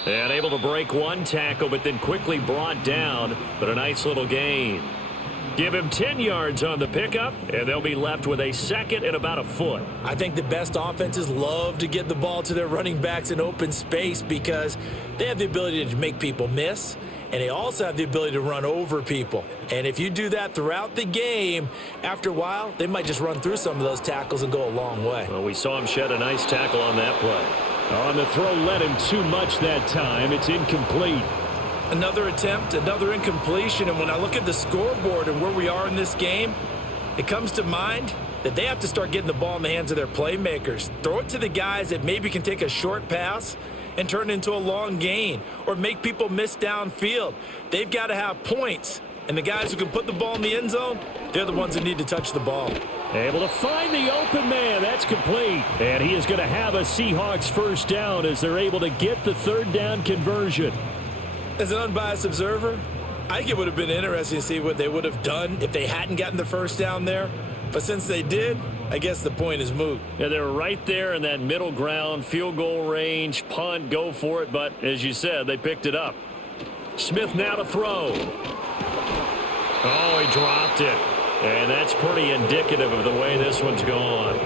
And able to break one tackle, but then quickly brought down. But a nice little gain. Give him 10 yards on the pickup, and they'll be left with a second and about a foot. I think the best offenses love to get the ball to their running backs in open space because they have the ability to make people miss, and they also have the ability to run over people. And if you do that throughout the game, after a while, they might just run through some of those tackles and go a long way. Well, we saw him shed a nice tackle on that play. On the throw, led him too much that time. It's incomplete. Another attempt, another incompletion, and when I look at the scoreboard and where we are in this game, it comes to mind that they have to start getting the ball in the hands of their playmakers. Throw it to the guys that maybe can take a short pass and turn it into a long gain or make people miss downfield. They've got to have points, and the guys who can put the ball in the end zone, they're the ones that need to touch the ball. Able to find the open man. That's complete. And he is going to have a Seahawks first down as they're able to get the third down conversion. As an unbiased observer, I think it would have been interesting to see what they would have done if they hadn't gotten the first down there. But since they did, I guess the point is moot. Yeah, they were right there in that middle ground, field goal range, punt, go for it. But as you said, they picked it up. Smith now to throw. Oh, he dropped it. And that's pretty indicative of the way this one's gone.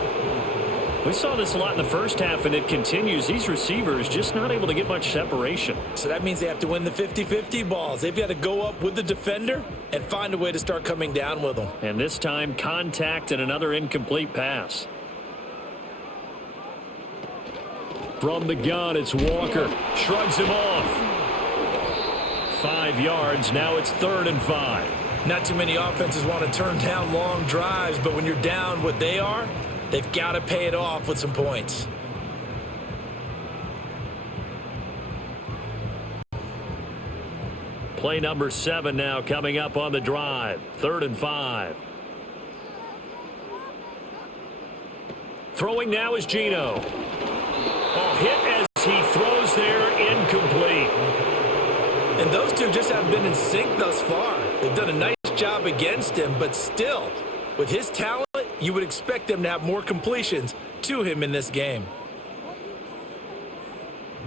We saw this a lot in the first half, and it continues. These receivers just not able to get much separation. So that means they have to win the 50-50 balls. They've got to go up with the defender and find a way to start coming down with them. And this time, contact and another incomplete pass. From the gun, it's Walker. Shrugs him off. 5 yards. Now it's 3rd and 5. Not too many offenses want to turn down long drives, but when you're down what they are, they've got to pay it off with some points. Play number 7 now coming up on the drive. 3rd and 5. Throwing now is Geno. Oh, hit as he throws there, incomplete. And those two just haven't been in sync thus far. They've done a nice job against him, but still, with his talent, you would expect them to have more completions to him in this game.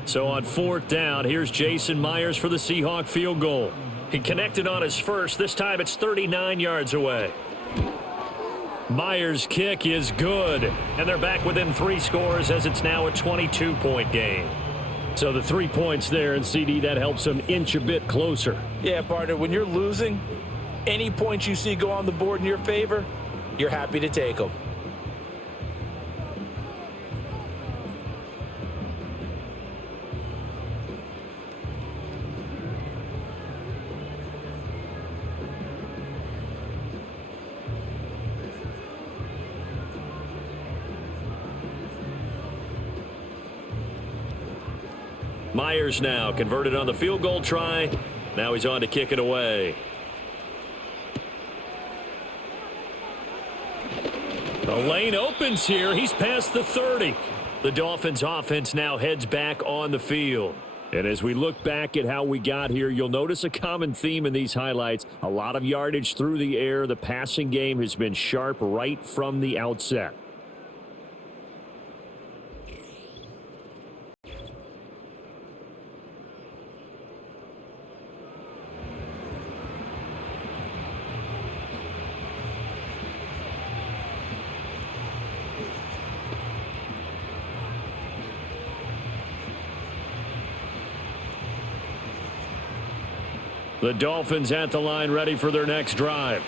So on 4th down, here's Jason Myers for the Seahawk field goal. He connected on his first. This time it's 39 yards away. Myers' kick is good, and they're back within 3 scores as it's now a 22-point game. So the 3 points there, and CD, that helps them inch a bit closer. Yeah, partner, when you're losing, any points you see go on the board in your favor, you're happy to take them. Myers now converted on the field goal try. Now he's on to kick it away. The lane opens here. He's past the 30. The Dolphins offense now heads back on the field. And as we look back at how we got here, you'll notice a common theme in these highlights. A lot of yardage through the air. The passing game has been sharp right from the outset. The Dolphins at the line ready for their next drive.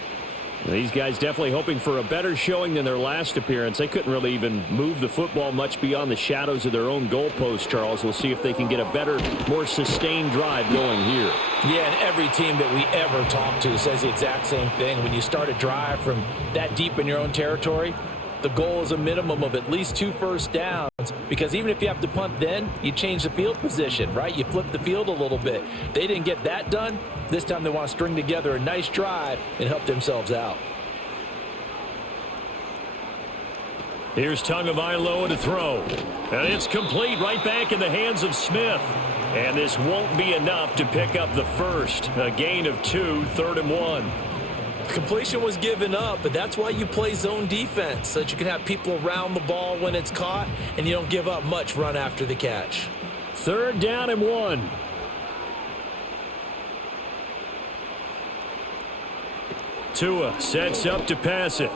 These guys definitely hoping for a better showing than their last appearance. They couldn't really even move the football much beyond the shadows of their own goalpost, Charles. We'll see if they can get a better, more sustained drive going here. Yeah, and every team that we ever talk to says the exact same thing. When you start a drive from that deep in your own territory, the goal is a minimum of at least 2 first downs, because even if you have to punt then, you change the field position, right? You flip the field a little bit. They didn't get that done. This time they want to string together a nice drive and help themselves out. Here's Tagovailoa to throw. And it's complete right back in the hands of Smith. And this won't be enough to pick up the first. A gain of 2, 3rd and 1. Completion was given up, but that's why you play zone defense, so that you can have people around the ball when it's caught and you don't give up much run after the catch. 3rd down and 1. Tua sets up to pass it.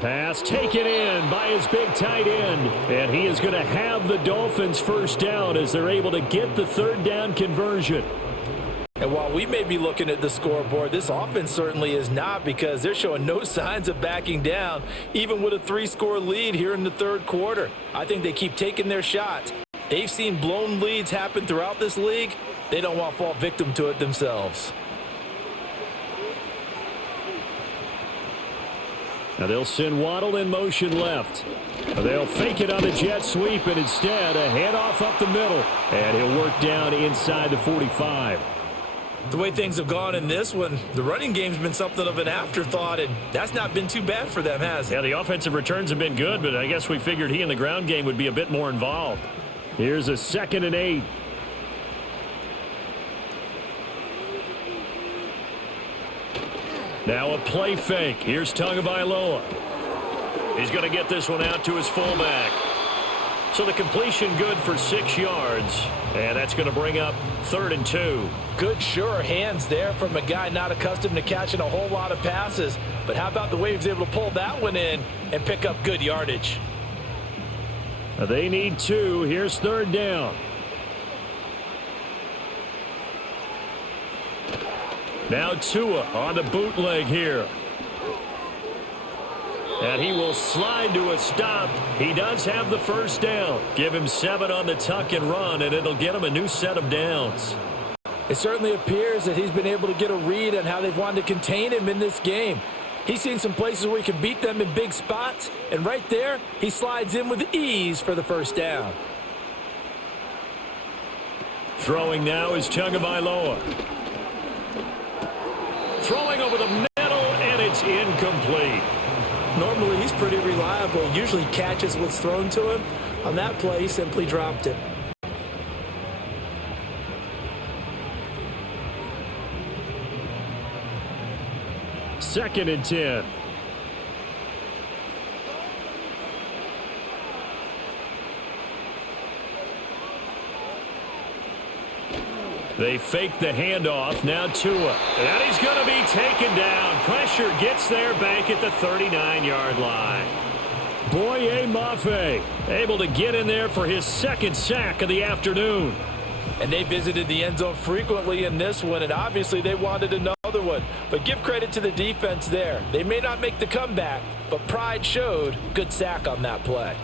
Pass taken in by his big tight end. And he is going to have the Dolphins first down as they're able to get the 3rd down conversion. And while we may be looking at the scoreboard, this offense certainly is not, because they're showing no signs of backing down, even with a 3-score lead here in the 3rd quarter. I think they keep taking their shots. They've seen blown leads happen throughout this league. They don't want to fall victim to it themselves. Now they'll send Waddle in motion left. They'll fake it on the jet sweep, and instead a handoff up the middle. And he'll work down inside the 45. The way things have gone in this one, the running game's been something of an afterthought, and that's not been too bad for them, has it? Yeah, the offensive returns have been good, but I guess we figured he in the ground game would be a bit more involved. Here's a 2nd and 8. Now a play fake. Here's Tagovailoa. He's going to get this one out to his fullback. So the completion good for 6 yards. And that's going to bring up 3rd and 2. Good, sure hands there from a guy not accustomed to catching a whole lot of passes. But how about the way he was able to pull that one in and pick up good yardage? They need 2. Here's 3rd down. Now Tua on the bootleg here. And he will slide to a stop. He does have the first down. Give him 7 on the tuck and run, and it'll get him a new set of downs. It certainly appears that he's been able to get a read on how they've wanted to contain him in this game. He's seen some places where he can beat them in big spots, and right there, he slides in with ease for the first down. Throwing now is Tagovailoa. Throwing over the middle, and it's incomplete. Normally, he's pretty reliable. Usually catches what's thrown to him. On that play, he simply dropped it. Second and 10. They fake the handoff. Now Tua. And he's going to be taken down. Pressure gets there back at the 39-yard line. Boye Mafe able to get in there for his 2nd sack of the afternoon. And they visited the end zone frequently in this one, and obviously they wanted another another one. But give credit to the defense there. They may not make the comeback, but pride showed. Good sack on that play.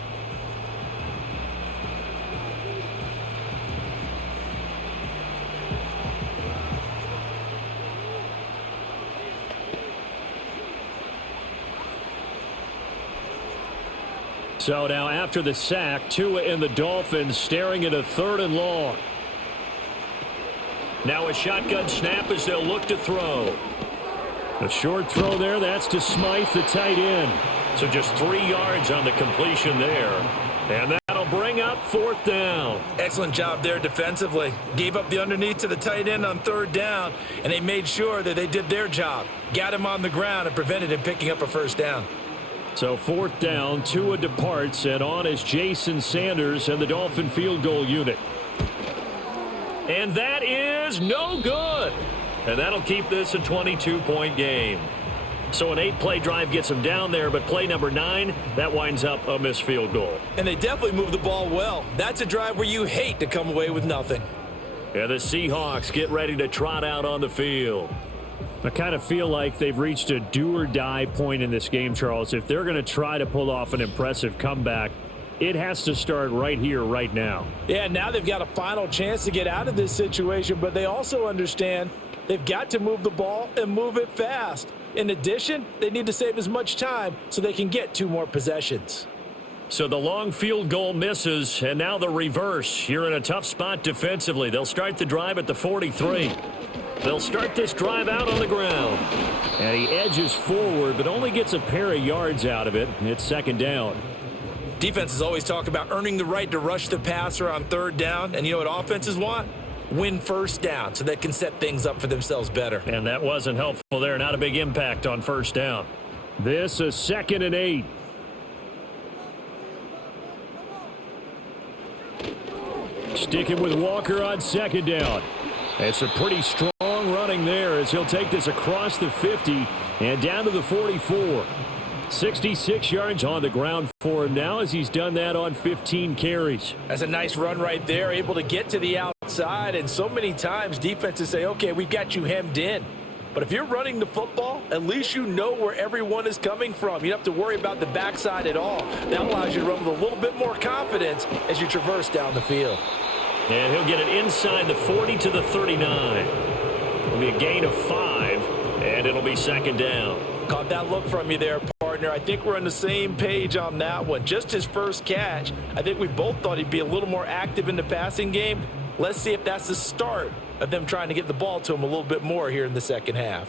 So now after the sack, Tua and the Dolphins staring at a 3rd and long. Now a shotgun snap as they'll look to throw. A short throw there, that's to Smythe, the tight end. So just 3 yards on the completion there. And that'll bring up 4th down. Excellent job there defensively. Gave up the underneath to the tight end on 3rd down, and they made sure that they did their job. Got him on the ground and prevented him picking up a 1st down. So 4th down, Tua departs, and on is Jason Sanders and the Dolphin field goal unit. And that is no good. And that'll keep this a 22-point game. So an 8-play drive gets them down there, but play number 9, that winds up a missed field goal. And they definitely moved the ball well. That's a drive where you hate to come away with nothing. And the Seahawks get ready to trot out on the field. I kind of feel like they've reached a do-or-die point in this game, Charles. If they're going to try to pull off an impressive comeback, it has to start right here, right now. Yeah, now they've got a final chance to get out of this situation, but they also understand they've got to move the ball and move it fast. In addition, they need to save as much time so they can get 2 more possessions. So the long field goal misses, and now the reverse. You're in a tough spot defensively. They'll start the drive at the 43. They'll start this drive out on the ground. And he edges forward, but only gets a pair of yards out of it. It's 2nd down. Defenses always talk about earning the right to rush the passer on 3rd down. And you know what offenses want? Win 1st down so they can set things up for themselves better. And that wasn't helpful there. Not a big impact on 1st down. This is 2nd and 8. Sticking with Walker on 2nd down. It's a pretty strong running there as he'll take this across the 50 and down to the 44. 66 yards on the ground for him now as he's done that on 15 carries. That's a nice run right there, able to get to the outside. And so many times defenses say, okay, we've got you hemmed in. But if you're running the football, at least you know where everyone is coming from. You don't have to worry about the backside at all. That allows you to run with a little bit more confidence as you traverse down the field. And he'll get it inside the 40 to the 39. It'll be a gain of 5, and it'll be 2nd down. Caught that look from you there, partner. I think we're on the same page on that one. Just his first catch. I think we both thought he'd be a little more active in the passing game. Let's see if that's the start of them trying to get the ball to him a little bit more here in the 2nd half.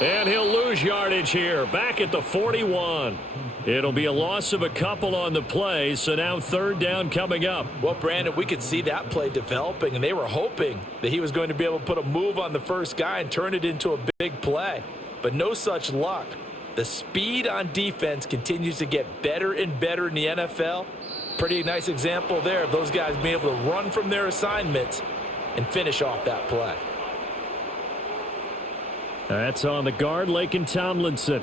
And he'll lose yardage here, back at the 41. It'll be a loss of a couple on the play, so now 3rd down coming up. Well, Brandon, we could see that play developing, and they were hoping that he was going to be able to put a move on the first guy and turn it into a big play. But no such luck. The speed on defense continues to get better and better in the NFL. Pretty nice example there of those guys being able to run from their assignments and finish off that play. That's on the guard, Laken Tomlinson.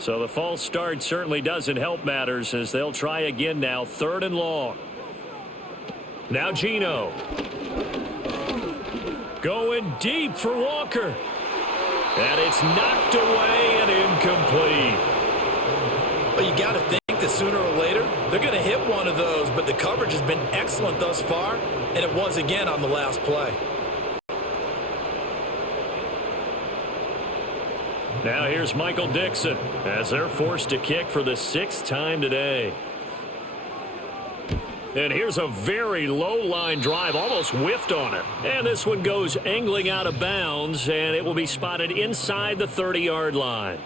So the false start certainly doesn't help matters as they'll try again now, 3rd and long. Now Geno. Going deep for Walker. And it's knocked away and incomplete. But you got to think that sooner or later, they're going to hit one of those. But the coverage has been excellent thus far, and it was again on the last play. Now here's Michael Dixon as they're forced to kick for the 6th time today. And here's a very low line drive, almost whiffed on it. And this one goes angling out of bounds, and it will be spotted inside the 30-yard line.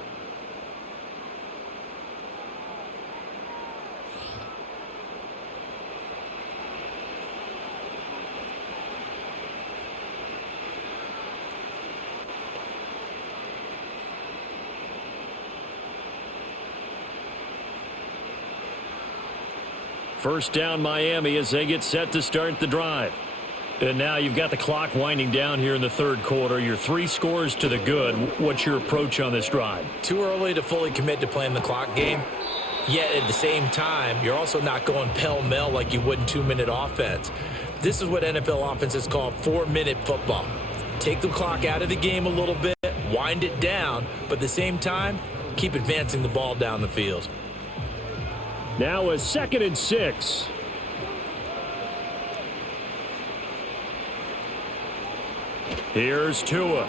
First down Miami as they get set to start the drive. And now you've got the clock winding down here in the 3rd quarter. You're 3 scores to the good. What's your approach on this drive? Too early to fully commit to playing the clock game. Yet at the same time, you're also not going pell-mell like you would in 2-minute offense. This is what NFL offenses call 4-minute football. Take the clock out of the game a little bit, wind it down, but at the same time, keep advancing the ball down the field. Now a 2nd and 6. Here's Tua.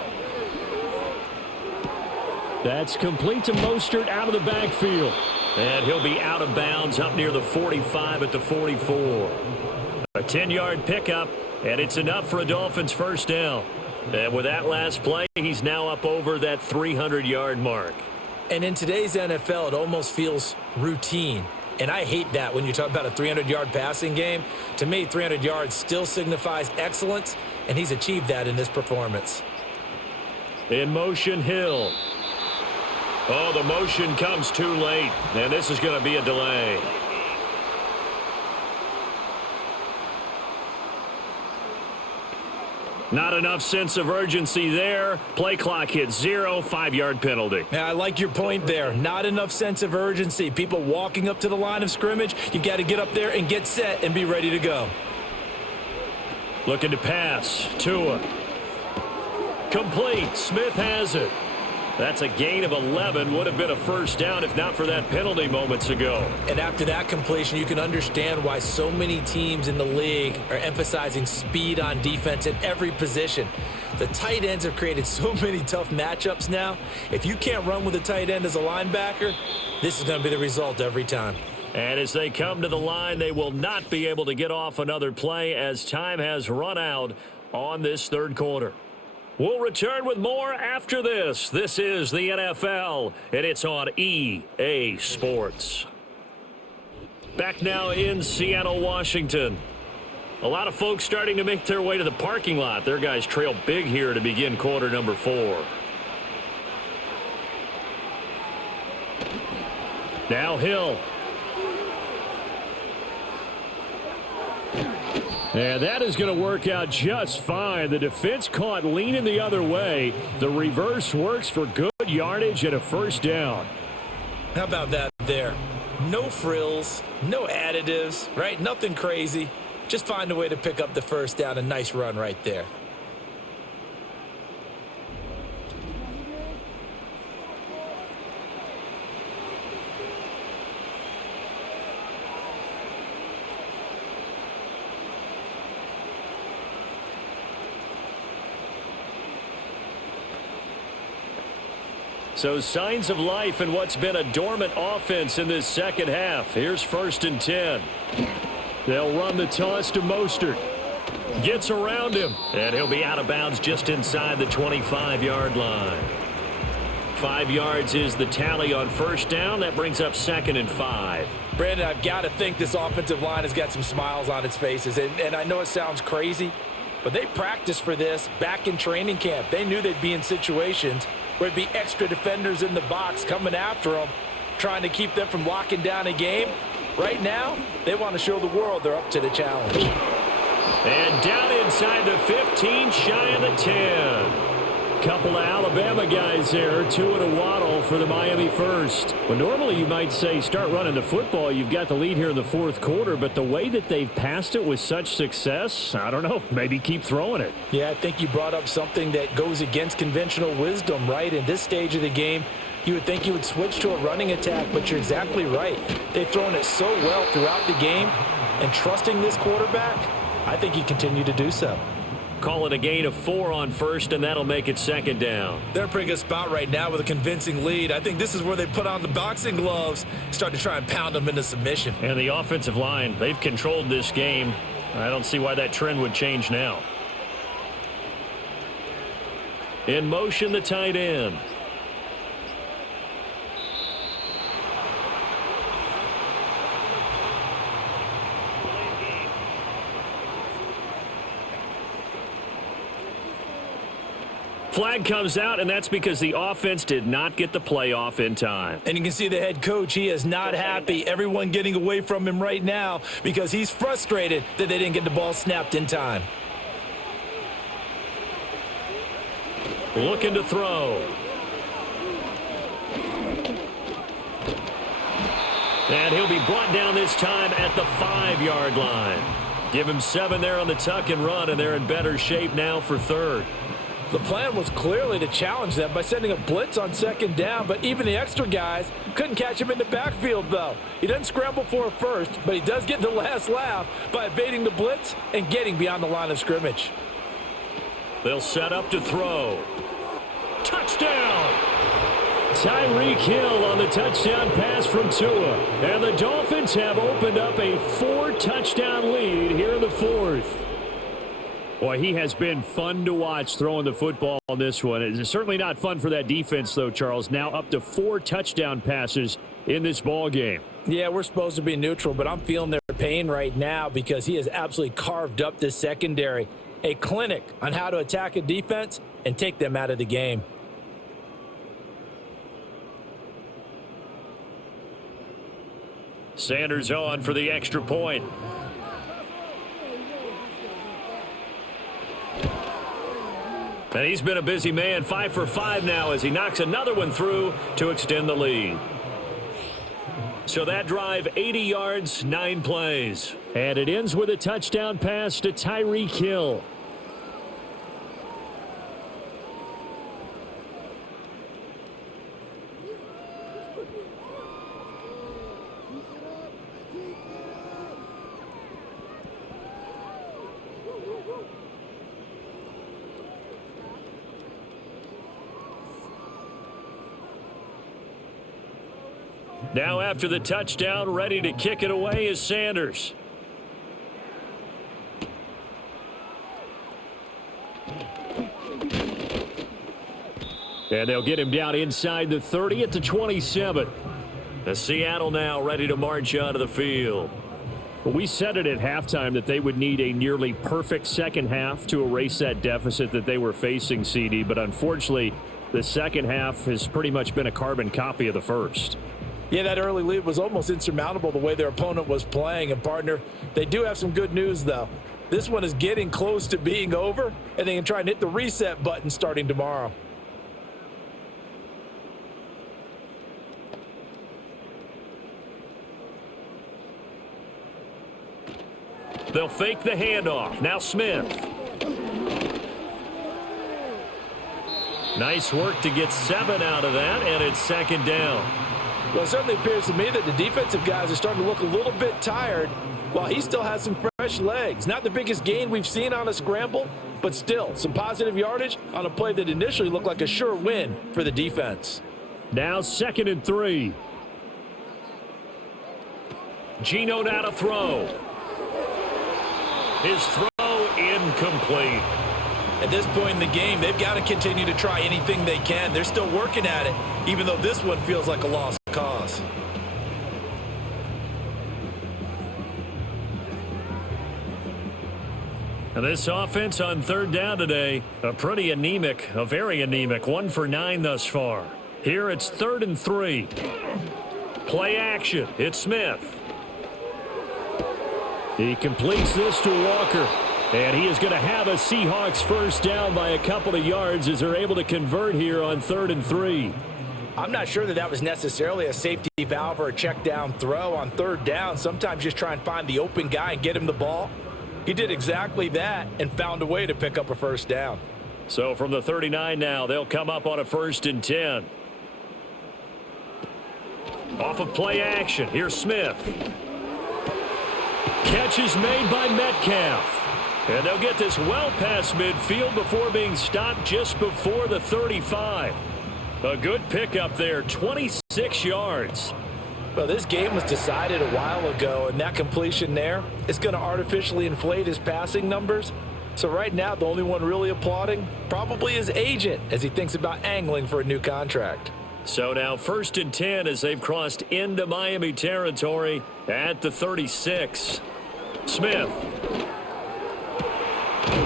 That's complete to Mostert out of the backfield. And he'll be out of bounds up near the 45 at the 44. A 10-yard pickup, and it's enough for a Dolphins first down. And with that last play, he's now up over that 300-yard mark. And in today's NFL, it almost feels routine. And I hate that when you talk about a 300-yard passing game. To me, 300 yards still signifies excellence, and he's achieved that in this performance. In motion, Hill. Oh, the motion comes too late, and this is going to be a delay. Not enough sense of urgency there. Play clock hits 0, 5-yard penalty. Yeah, I like your point there. Not enough sense of urgency. People walking up to the line of scrimmage, you've got to get up there and get set and be ready to go. Looking to pass. Tua. Complete. Smith has it. That's a gain of 11. Would have been a first down if not for that penalty moments ago. And after that completion, you can understand why so many teams in the league are emphasizing speed on defense at every position. The tight ends have created so many tough matchups now. If you can't run with a tight end as a linebacker, this is going to be the result every time. And as they come to the line, they will not be able to get off another play as time has run out on this third quarter. We'll return with more after this. This is the NFL, and it's on EA Sports. Back now in Seattle, Washington. A lot of folks starting to make their way to the parking lot. Their guys trail big here to begin quarter number 4. Now Hill. And that is going to work out just fine. The defense caught leaning the other way. The reverse works for good yardage and a first down. How about that there? No frills, no additives, right? Nothing crazy. Just find a way to pick up the first down. A nice run right there. So signs of life in what's been a dormant offense in this second half. Here's 1st and 10. They'll run the toss to Mostert. Gets around him, and he'll be out of bounds just inside the 25-yard line. 5 yards is the tally on first down. That brings up 2nd and 5. Brandon, I've got to think this offensive line has got some smiles on its faces. And I know it sounds crazy, but they practiced for this back in training camp. They knew they'd be in situations where there'd be extra defenders in the box coming after them, trying to keep them from locking down a game. Right now, they want to show the world they're up to the challenge. And down inside the 15, shy of the 10. Couple of Alabama guys there, Tua to Waddle for the Miami first. Well, normally you might say start running the football. You've got the lead here in the fourth quarter, but the way that they've passed it with such success, I don't know, maybe keep throwing it. Yeah, I think you brought up something that goes against conventional wisdom, right? In this stage of the game, you would think you would switch to a running attack, but you're exactly right. They've thrown it so well throughout the game, and trusting this quarterback, I think you continue to do so. Call it a gain of 4 on first, and that'll make it 2nd down. They're in a pretty good spot right now with a convincing lead. I think this is where they put on the boxing gloves, start to try and pound them into submission. And the offensive line, they've controlled this game. I don't see why that trend would change now. In motion, the tight end. Flag comes out, and that's because the offense did not get the play off in time. And you can see the head coach, he is not happy. Everyone getting away from him right now because he's frustrated that they didn't get the ball snapped in time. Looking to throw. And he'll be brought down this time at the 5-yard line. Give him 7 there on the tuck and run, and they're in better shape now for third. The plan was clearly to challenge them by sending a blitz on second down, but even the extra guys couldn't catch him in the backfield, though. He doesn't scramble for a first, but he does get the last laugh by evading the blitz and getting beyond the line of scrimmage. They'll set up to throw. Touchdown! Tyreek Hill on the touchdown pass from Tua. And the Dolphins have opened up a 4-touchdown lead here in the fourth. Boy, he has been fun to watch throwing the football on this one. It's certainly not fun for that defense, though, Charles. Now up to 4 touchdown passes in this ball game. Yeah, we're supposed to be neutral, but I'm feeling their pain right now because he has absolutely carved up this secondary. A clinic on how to attack a defense and take them out of the game. Sanders on for the extra point. And he's been a busy man, 5 for 5 now as he knocks another one through to extend the lead. So that drive, 80 yards, 9 plays. And it ends with a touchdown pass to Tyreek Hill. Now after the touchdown, ready to kick it away is Sanders. And they'll get him down inside the 30 at the 27. The Seattle now ready to march onto the field. We said it at halftime that they would need a nearly perfect second half to erase that deficit that they were facing, CD. But unfortunately, the second half has pretty much been a carbon copy of the first. Yeah, that early lead was almost insurmountable the way their opponent was playing. And, partner, they do have some good news, though. This one is getting close to being over, and they can try and hit the reset button starting tomorrow. They'll fake the handoff. Now Smith. Nice work to get 7 out of that, and it's second down. Well, it certainly appears to me that the defensive guys are starting to look a little bit tired while he still has some fresh legs. Not the biggest gain we've seen on a scramble, but still some positive yardage on a play that initially looked like a sure win for the defense. Now 2nd and 3. Geno now to throw. His throw incomplete. At this point in the game, they've got to continue to try anything they can. They're still working at it, even though this one feels like a lost cause. And this offense on 3rd down today, a very anemic, 1 for 9 thus far. Here it's 3rd and 3. Play action. It's Smith. He completes this to Walker. And he is going to have a Seahawks first down by a couple of yards as they're able to convert here on 3rd and 3. I'm not sure that was necessarily a safety valve or a check down throw on 3rd down. Sometimes just try and find the open guy and get him the ball. He did exactly that and found a way to pick up a first down. So from the 39 now, they'll come up on a 1st and 10. Off of play action. Here's Smith. Catch is made by Metcalf. And they'll get this well past midfield before being stopped just before the 35. A good pickup there, 26 yards. Well, this game was decided a while ago, and that completion there is going to artificially inflate his passing numbers. So right now, the only one really applauding probably his agent as he thinks about angling for a new contract. So now 1st and 10 as they've crossed into Miami territory at the 36. Smith.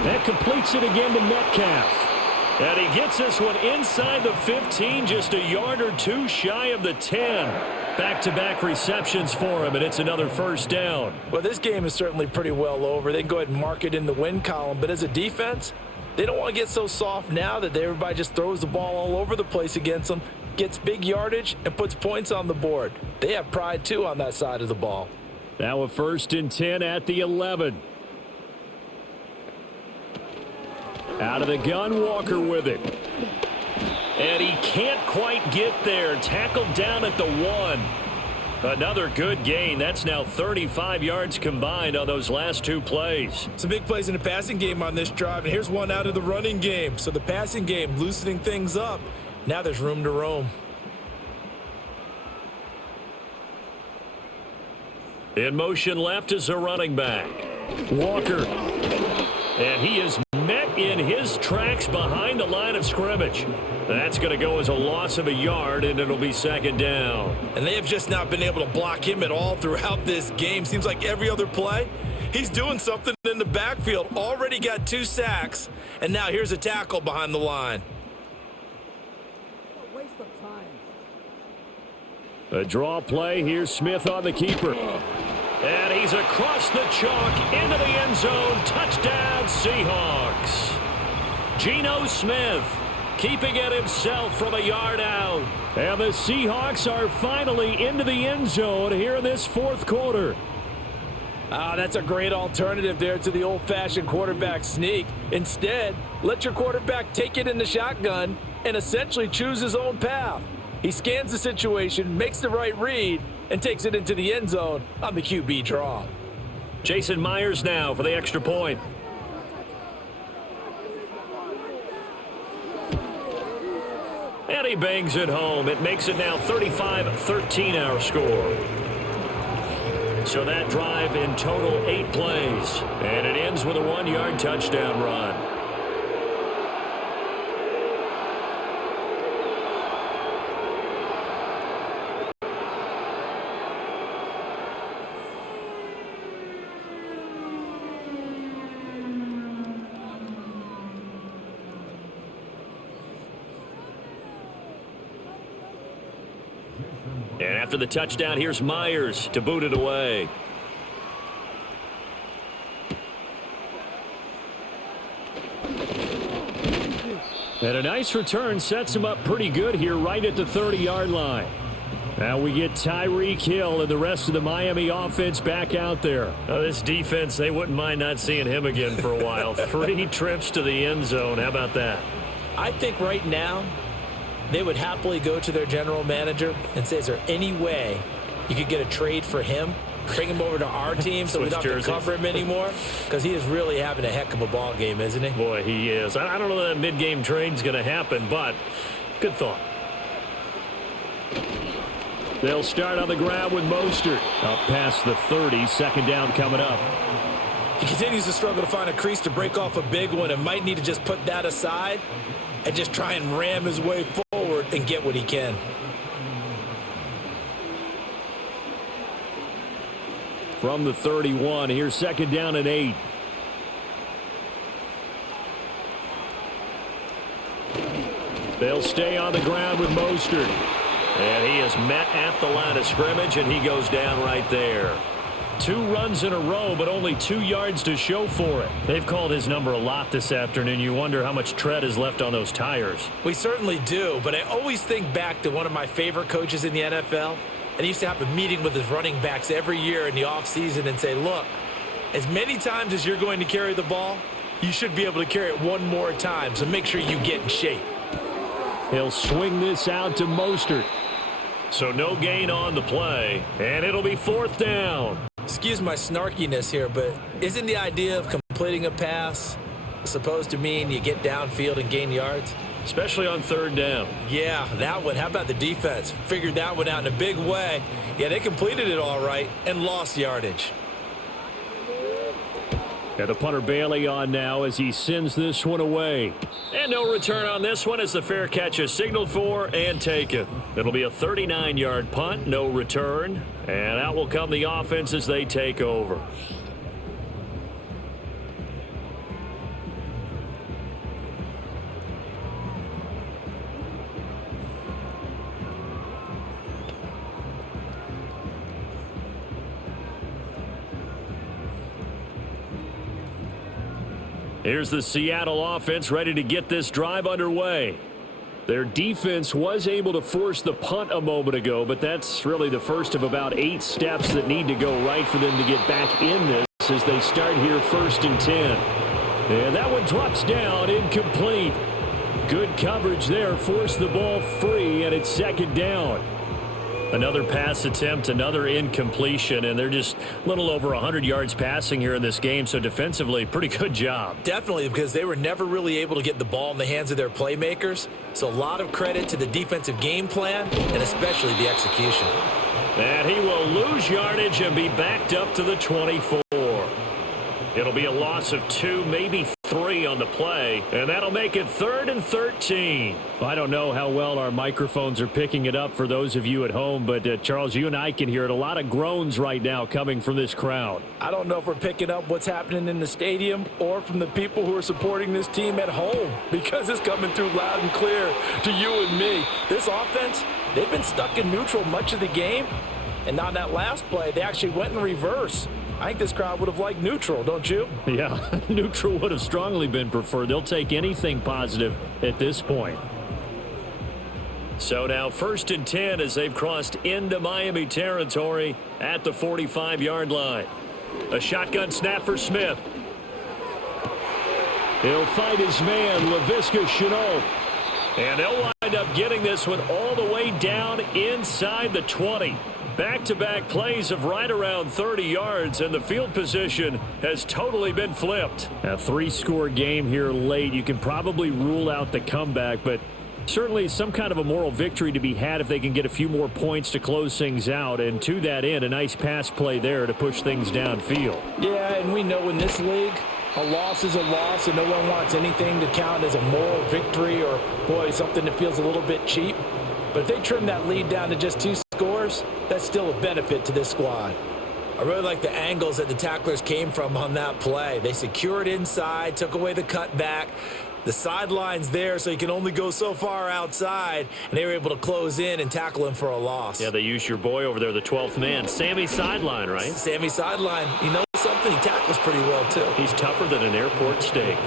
That completes it again to Metcalf. And he gets this one inside the 15, just a yard or 2 shy of the 10. Back-to-back receptions for him, and it's another first down. Well, this game is certainly pretty well over. They can go ahead and mark it in the win column. But as a defense, they don't want to get so soft now that everybody just throws the ball all over the place against them, gets big yardage, and puts points on the board. They have pride, too, on that side of the ball. Now a 1st and 10 at the 11. Out of the gun, Walker with it. And he can't quite get there. Tackled down at the 1. Another good gain. That's now 35 yards combined on those last 2 plays. Some big plays in the passing game on this drive, and here's one out of the running game. So the passing game loosening things up. Now there's room to roam. In motion left is a running back. Walker. And he is met in his tracks behind the line of scrimmage. That's going to go as a loss of a yard, and it'll be second down. And they have just not been able to block him at all throughout this game. Seems like every other play, he's doing something in the backfield. Already got 2 sacks, and now here's a tackle behind the line. Waste of time. A draw play. Here's Smith on the keeper. And he's across the chalk into the end zone. Touchdown, Seahawks. Geno Smith keeping it himself from a yard out. And the Seahawks are finally into the end zone here in this 4th quarter. That's a great alternative there to the old-fashioned quarterback sneak. Instead, let your quarterback take it in the shotgun and essentially choose his own path. He scans the situation, makes the right read, and takes it into the end zone on the QB draw. Jason Myers now for the extra point. And he bangs it home. It makes it now 35-13 our score. So that drive in total 8 plays. And it ends with a 1-yard touchdown run. And after the touchdown, here's Myers to boot it away. And a nice return sets him up pretty good here right at the 30-yard line. Now we get Tyreek Hill and the rest of the Miami offense back out there. Now this defense, they wouldn't mind not seeing him again for a while. 3 trips to the end zone. How about that? I think right now they would happily go to their general manager and say, is there any way you could get a trade for him? Bring him over to our team so we don't have to cover him anymore? Because he is really having a heck of a ball game, isn't he? Boy, he is. I don't know that mid-game trade's going to happen, but good thought. They'll start on the ground with Mostert. Up past the 30, second down coming up. He continues to struggle to find a crease to break off a big one and might need to just put that aside and just try and ram his way forward and get what he can. From the 31, here's second down and 8. They'll stay on the ground with Mostert. And he is met at the line of scrimmage, and he goes down right there. 2 runs in a row, but only 2 yards to show for it. They've called his number a lot this afternoon. You wonder how much tread is left on those tires. We certainly do, but I always think back to one of my favorite coaches in the NFL. And he used to have a meeting with his running backs every year in the offseason and say, look, as many times as you're going to carry the ball, you should be able to carry it one more time, so make sure you get in shape. He'll swing this out to Mostert. So no gain on the play, and it'll be 4th down. Excuse my snarkiness here, but isn't the idea of completing a pass supposed to mean you get downfield and gain yards? Especially on 3rd down. Yeah, that one. How about the defense? Figured that one out in a big way. Yeah, they completed it all right and lost yardage. And the punter Bailey on now as he sends this one away. And no return on this one as the fair catch is signaled for and taken. It'll be a 39-yard punt, no return. And out will come the offense as they take over. Here's the Seattle offense ready to get this drive underway. Their defense was able to force the punt a moment ago, but that's really the first of about 8 steps that need to go right for them to get back in this as they start here 1st and 10. And that one drops down, incomplete. Good coverage there, forced the ball free, and it's second down. Another pass attempt, another incompletion, and they're just a little over 100 yards passing here in this game, so defensively, pretty good job. Definitely, because they were never really able to get the ball in the hands of their playmakers, so a lot of credit to the defensive game plan and especially the execution. And he will lose yardage and be backed up to the 24. It'll be a loss of 2, maybe 3 on the play, and that'll make it 3rd and 13. I don't know how well our microphones are picking it up for those of you at home, but Charles, you and I can hear it. A lot of groans right now coming from this crowd. I don't know if we're picking up what's happening in the stadium or from the people who are supporting this team at home, because it's coming through loud and clear to you and me. This offense, they've been stuck in neutral much of the game, and on that last play, they actually went in reverse. I think this crowd would have liked neutral, don't you? Yeah, neutral would have strongly been preferred. They'll take anything positive at this point. So now 1st and 10 as they've crossed into Miami territory at the 45-yard line. A shotgun snap for Smith. He'll find his man, Laviska Shenault. And they'll wind up getting this one all the way down inside the 20. Back-to-back plays of right around 30 yards, and the field position has totally been flipped. A 3-score game here late. You can probably rule out the comeback, but certainly some kind of a moral victory to be had if they can get a few more points to close things out. And to that end, a nice pass play there to push things downfield. Yeah, and we know in this league, a loss is a loss, and no one wants anything to count as a moral victory or, boy, something that feels a little bit cheap. But if they trim that lead down to just 2 scores, that's still a benefit to this squad. I really like the angles that the tacklers came from on that play. They secured inside, took away the cutback. The sideline's there, so you can only go so far outside, and they were able to close in and tackle him for a loss. Yeah, they used your boy over there, the 12th man, Sammy Sideline, right? Sammy Sideline. You know something? He tackles pretty well, too. He's tougher than an airport steak.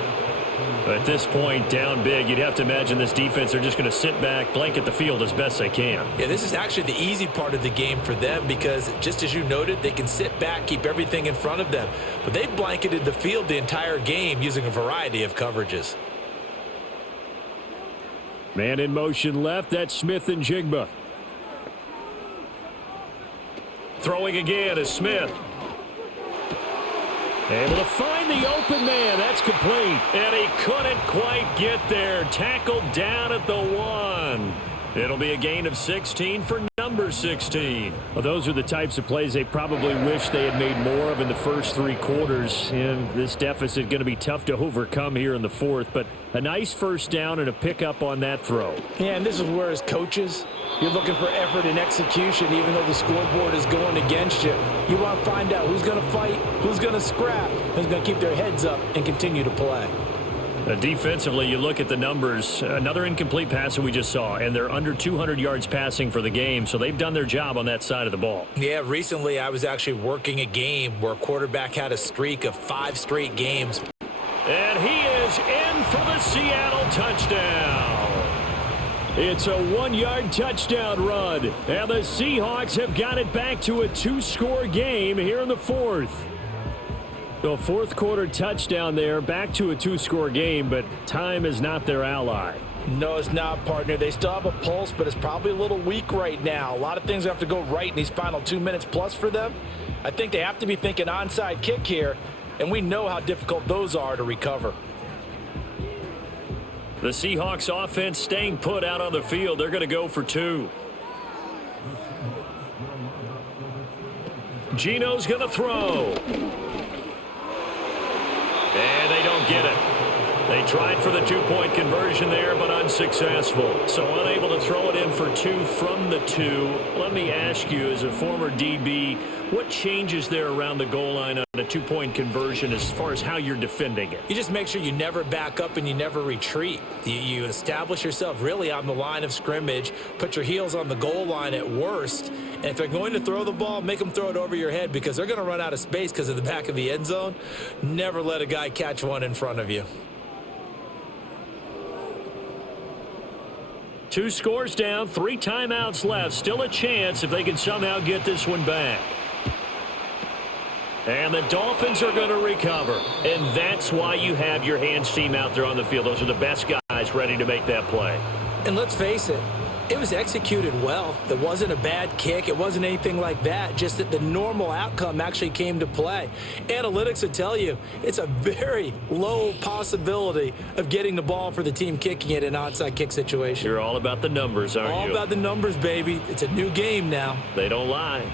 At this point, down big, you'd have to imagine this defense are just going to sit back, blanket the field as best they can. Yeah, this is actually the easy part of the game for them because, just as you noted, they can sit back, keep everything in front of them. But they've blanketed the field the entire game using a variety of coverages. Man in motion left, that's Smith and Jigba. Throwing again is Smith. Able to find the open man. That's complete. And he couldn't quite get there. Tackled down at the 1. It'll be a gain of 16 for number 16. Well, those are the types of plays they probably wish they had made more of in the first 3 quarters. And this deficit going to be tough to overcome here in the 4th. But a nice first down and a pickup on that throw. Yeah, and this is where, as coaches, you're looking for effort and execution, even though the scoreboard is going against you. You want to find out who's going to fight, who's going to scrap, who's going to keep their heads up and continue to play. Defensively, you look at the numbers. Another incomplete pass that we just saw, and they're under 200 yards passing for the game, so they've done their job on that side of the ball. Yeah, recently I was actually working a game where a quarterback had a streak of 5 straight games. And he is in for the Seattle touchdown. It's a 1-yard touchdown run, and the Seahawks have got it back to a 2-score game here in the 4th. The 4th quarter touchdown there, back to a 2-score game, but time is not their ally. No, it's not, partner. They still have a pulse, but it's probably a little weak right now. A lot of things have to go right in these final 2 minutes plus for them. I think they have to be thinking onside kick here, and we know how difficult those are to recover. The Seahawks offense staying put out on the field. They're going to go for 2. Gino's going to throw. And they don't get it. They tried for the 2-point conversion there, but unsuccessful. So unable to throw it in for 2 from the 2. Let me ask you, as a former DB, what changes there around the goal line on a 2-point conversion as far as how you're defending it? You just make sure you never back up and you never retreat. You establish yourself really on the line of scrimmage, put your heels on the goal line at worst, and if they're going to throw the ball, make them throw it over your head because they're going to run out of space because of the back of the end zone. Never let a guy catch one in front of you. 2 scores down, 3 timeouts left. Still a chance if they can somehow get this one back. And the Dolphins are going to recover. And that's why you have your hands team out there on the field. Those are the best guys ready to make that play. And let's face it, it was executed well. It wasn't a bad kick. It wasn't anything like that. Just that the normal outcome actually came to play. Analytics will tell you it's a very low possibility of getting the ball for the team kicking it in an onside kick situation. You're all about the numbers, aren't you? All about the numbers, baby. It's a new game now. They don't lie.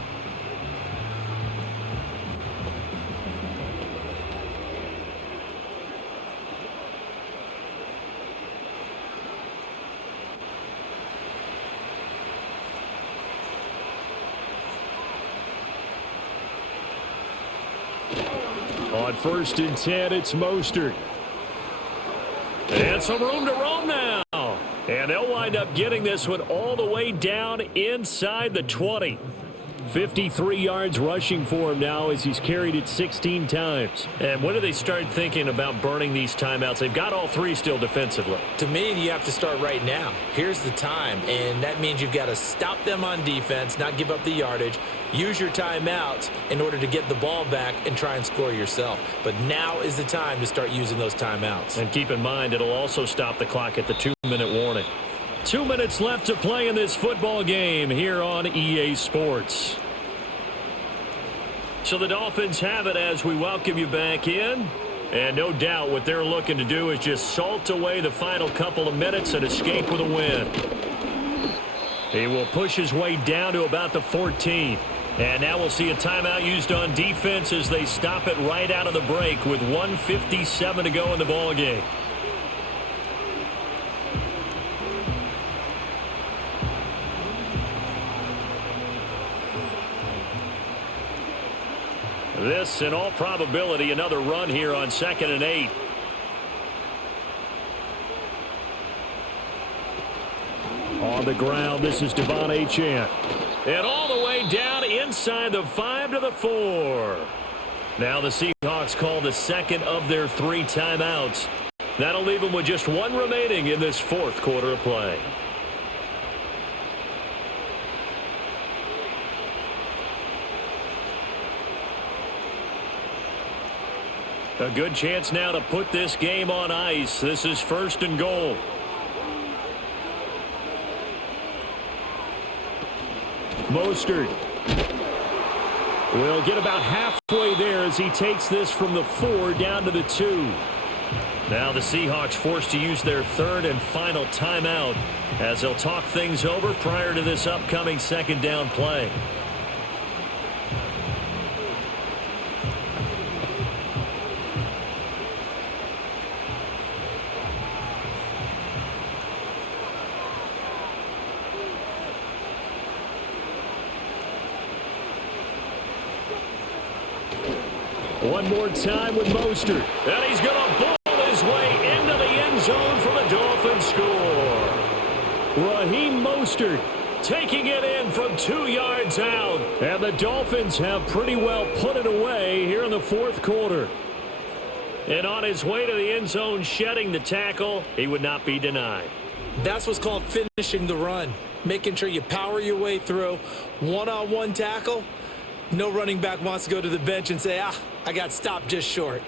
On 1st and 10, it's Mostert. And some room to roam now. And they'll wind up getting this one all the way down inside the 20. 53 yards rushing for him now as he's carried it 16 times. And when do they start thinking about burning these timeouts? They've got all three still defensively. To me, you have to start right now. Here's the time, and that means you've got to stop them on defense, not give up the yardage, use your timeouts in order to get the ball back and try and score yourself. But now is the time to start using those timeouts. And keep in mind, it'll also stop the clock at the 2-minute warning. 2 minutes left to play in this football game here on EA Sports. So the Dolphins have it as we welcome you back in. And no doubt what they're looking to do is just salt away the final couple of minutes and escape with a win. He will push his way down to about the 14. And now we'll see a timeout used on defense as they stop it right out of the break with 1:57 to go in the ballgame. This, in all probability, another run here on 2nd and 8. On the ground, this is Devon Achane. And all the way down inside the 5 to the 4. Now the Seahawks call the second of their 3 timeouts. That'll leave them with just 1 remaining in this 4th quarter of play. A good chance now to put this game on ice. This is 1st and goal. Mostert will get about halfway there as he takes this from the 4 down to the 2. Now the Seahawks forced to use their 3rd and final timeout as they'll talk things over prior to this upcoming 2nd down play. One more time with Mostert. And he's going to bull his way into the end zone for the Dolphins score. Raheem Mostert taking it in from 2 yards out. And the Dolphins have pretty well put it away here in the 4th quarter. And on his way to the end zone, shedding the tackle, he would not be denied. That's what's called finishing the run. Making sure you power your way through. One-on-one tackle. No running back wants to go to the bench and say, I got stopped just short.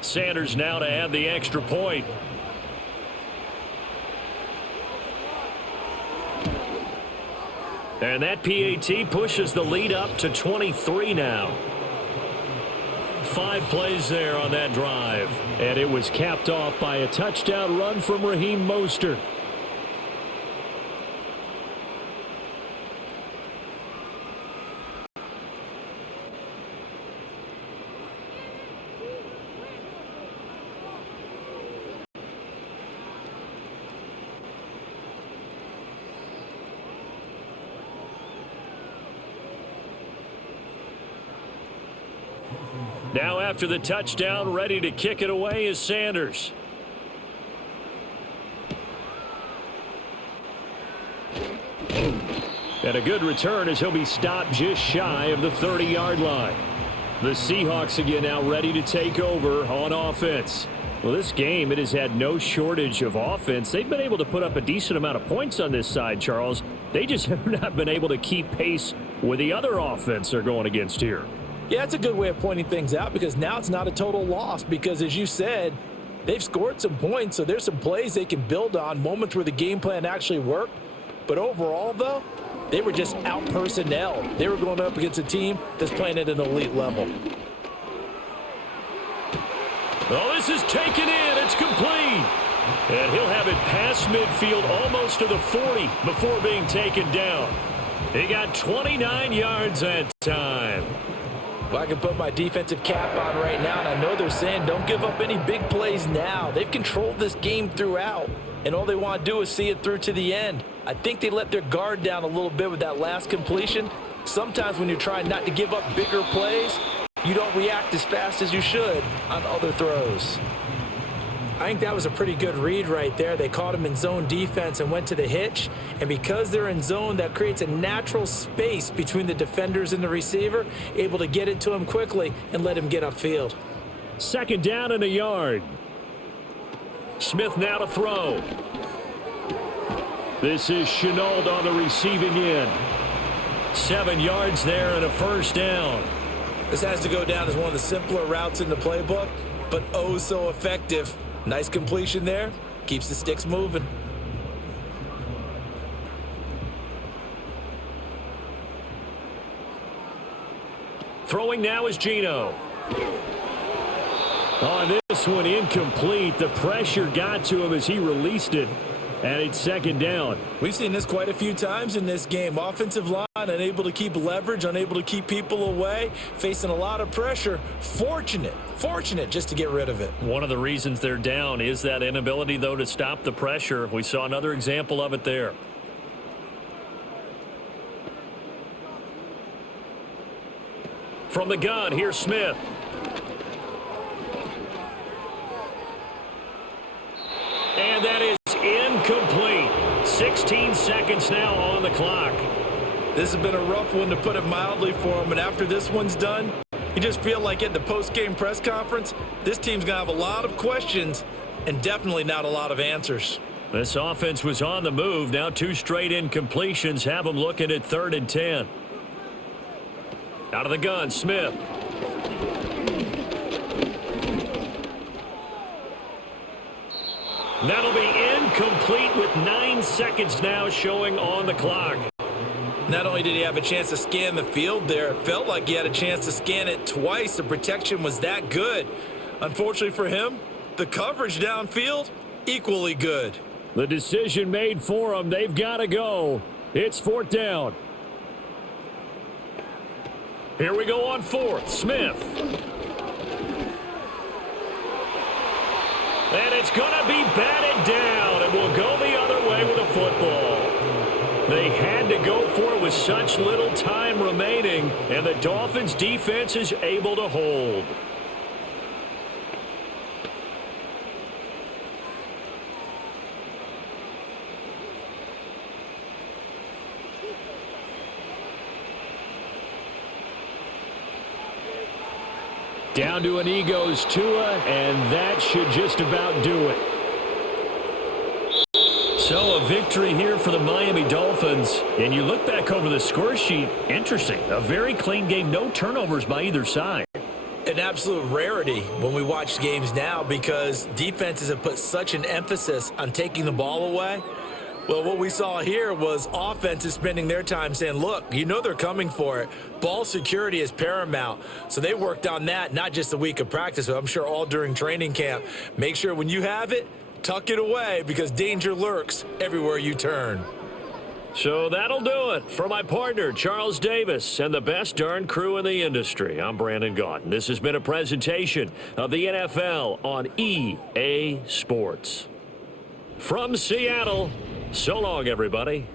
Sanders now to add the extra point. And that PAT pushes the lead up to 23 now. 5 plays there on that drive. And it was capped off by a touchdown run from Raheem Mostert. Now after the touchdown, ready to kick it away is Sanders. And a good return as he'll be stopped just shy of the 30-yard line. The Seahawks again now ready to take over on offense. Well, this game, it has had no shortage of offense. They've been able to put up a decent amount of points on this side, Charles. They just have not been able to keep pace with the other offense they're going against here. Yeah, that's a good way of pointing things out because now it's not a total loss because, as you said, they've scored some points, so there's some plays they can build on, moments where the game plan actually worked. But overall, though, they were just out-personnel. They were going up against a team that's playing at an elite level. Oh, this is taken in. It's complete. And he'll have it past midfield almost to the 40 before being taken down. He got 29 yards that time. Well, I can put my defensive cap on right now, and I know they're saying don't give up any big plays now. They've controlled this game throughout, and all they want to do is see it through to the end. I think they let their guard down a little bit with that last completion. Sometimes when you're trying not to give up bigger plays, you don't react as fast as you should on other throws. I think that was a pretty good read right there. They caught him in zone defense and went to the hitch. And because they're in zone, that creates a natural space between the defenders and the receiver, able to get it to him quickly and let him get upfield. Second down and a yard. Smith now to throw. This is Chenault on the receiving end. 7 yards there and a first down. This has to go down as one of the simpler routes in the playbook, but oh so effective. Nice completion there. Keeps the sticks moving. Throwing now is Geno. On this one, incomplete. The pressure got to him as he released it, and it's second down. We've seen this quite a few times in this game. Offensive line unable to keep leverage, unable to keep people away, facing a lot of pressure. Fortunate just to get rid of it. One of the reasons they're down is that inability, though, to stop the pressure. We saw another example of it there. From the gun, here's Smith. And that is incomplete. 16 seconds now on the clock. This has been a rough one, to put it mildly, for him. And after this one's done, you just feel like at the post-game press conference, this team's going to have a lot of questions and definitely not a lot of answers. This offense was on the move. Now 2 straight incompletions have them looking at 3rd and 10. Out of the gun, Smith. That'll be incomplete with 9 seconds now showing on the clock. Not only did he have a chance to scan the field there, it felt like he had a chance to scan it twice. The protection was that good. Unfortunately for him, the coverage downfield, equally good. The decision made for him. They've got to go. It's 4th down. Here we go on 4th. Smith. And it's going to be batted down, and we'll go the other way with the football. They had to go for it with such little time remaining, and the Dolphins' defense is able to hold. Down to an knee goes Tua, and that should just about do it. So a victory here for the Miami Dolphins. And you look back over the score sheet, interesting. A very clean game, no turnovers by either side. An absolute rarity when we watch games now because defenses have put such an emphasis on taking the ball away. Well, what we saw here was offenses spending their time saying, look, you know they're coming for it. Ball security is paramount. So they worked on that, not just a week of practice, but I'm sure all during training camp. Make sure when you have it, tuck it away because danger lurks everywhere you turn. So that'll do it for my partner, Charles Davis, and the best darn crew in the industry. I'm Brandon Gaudin. This has been a presentation of the NFL on EA Sports. From Seattle, so long, everybody.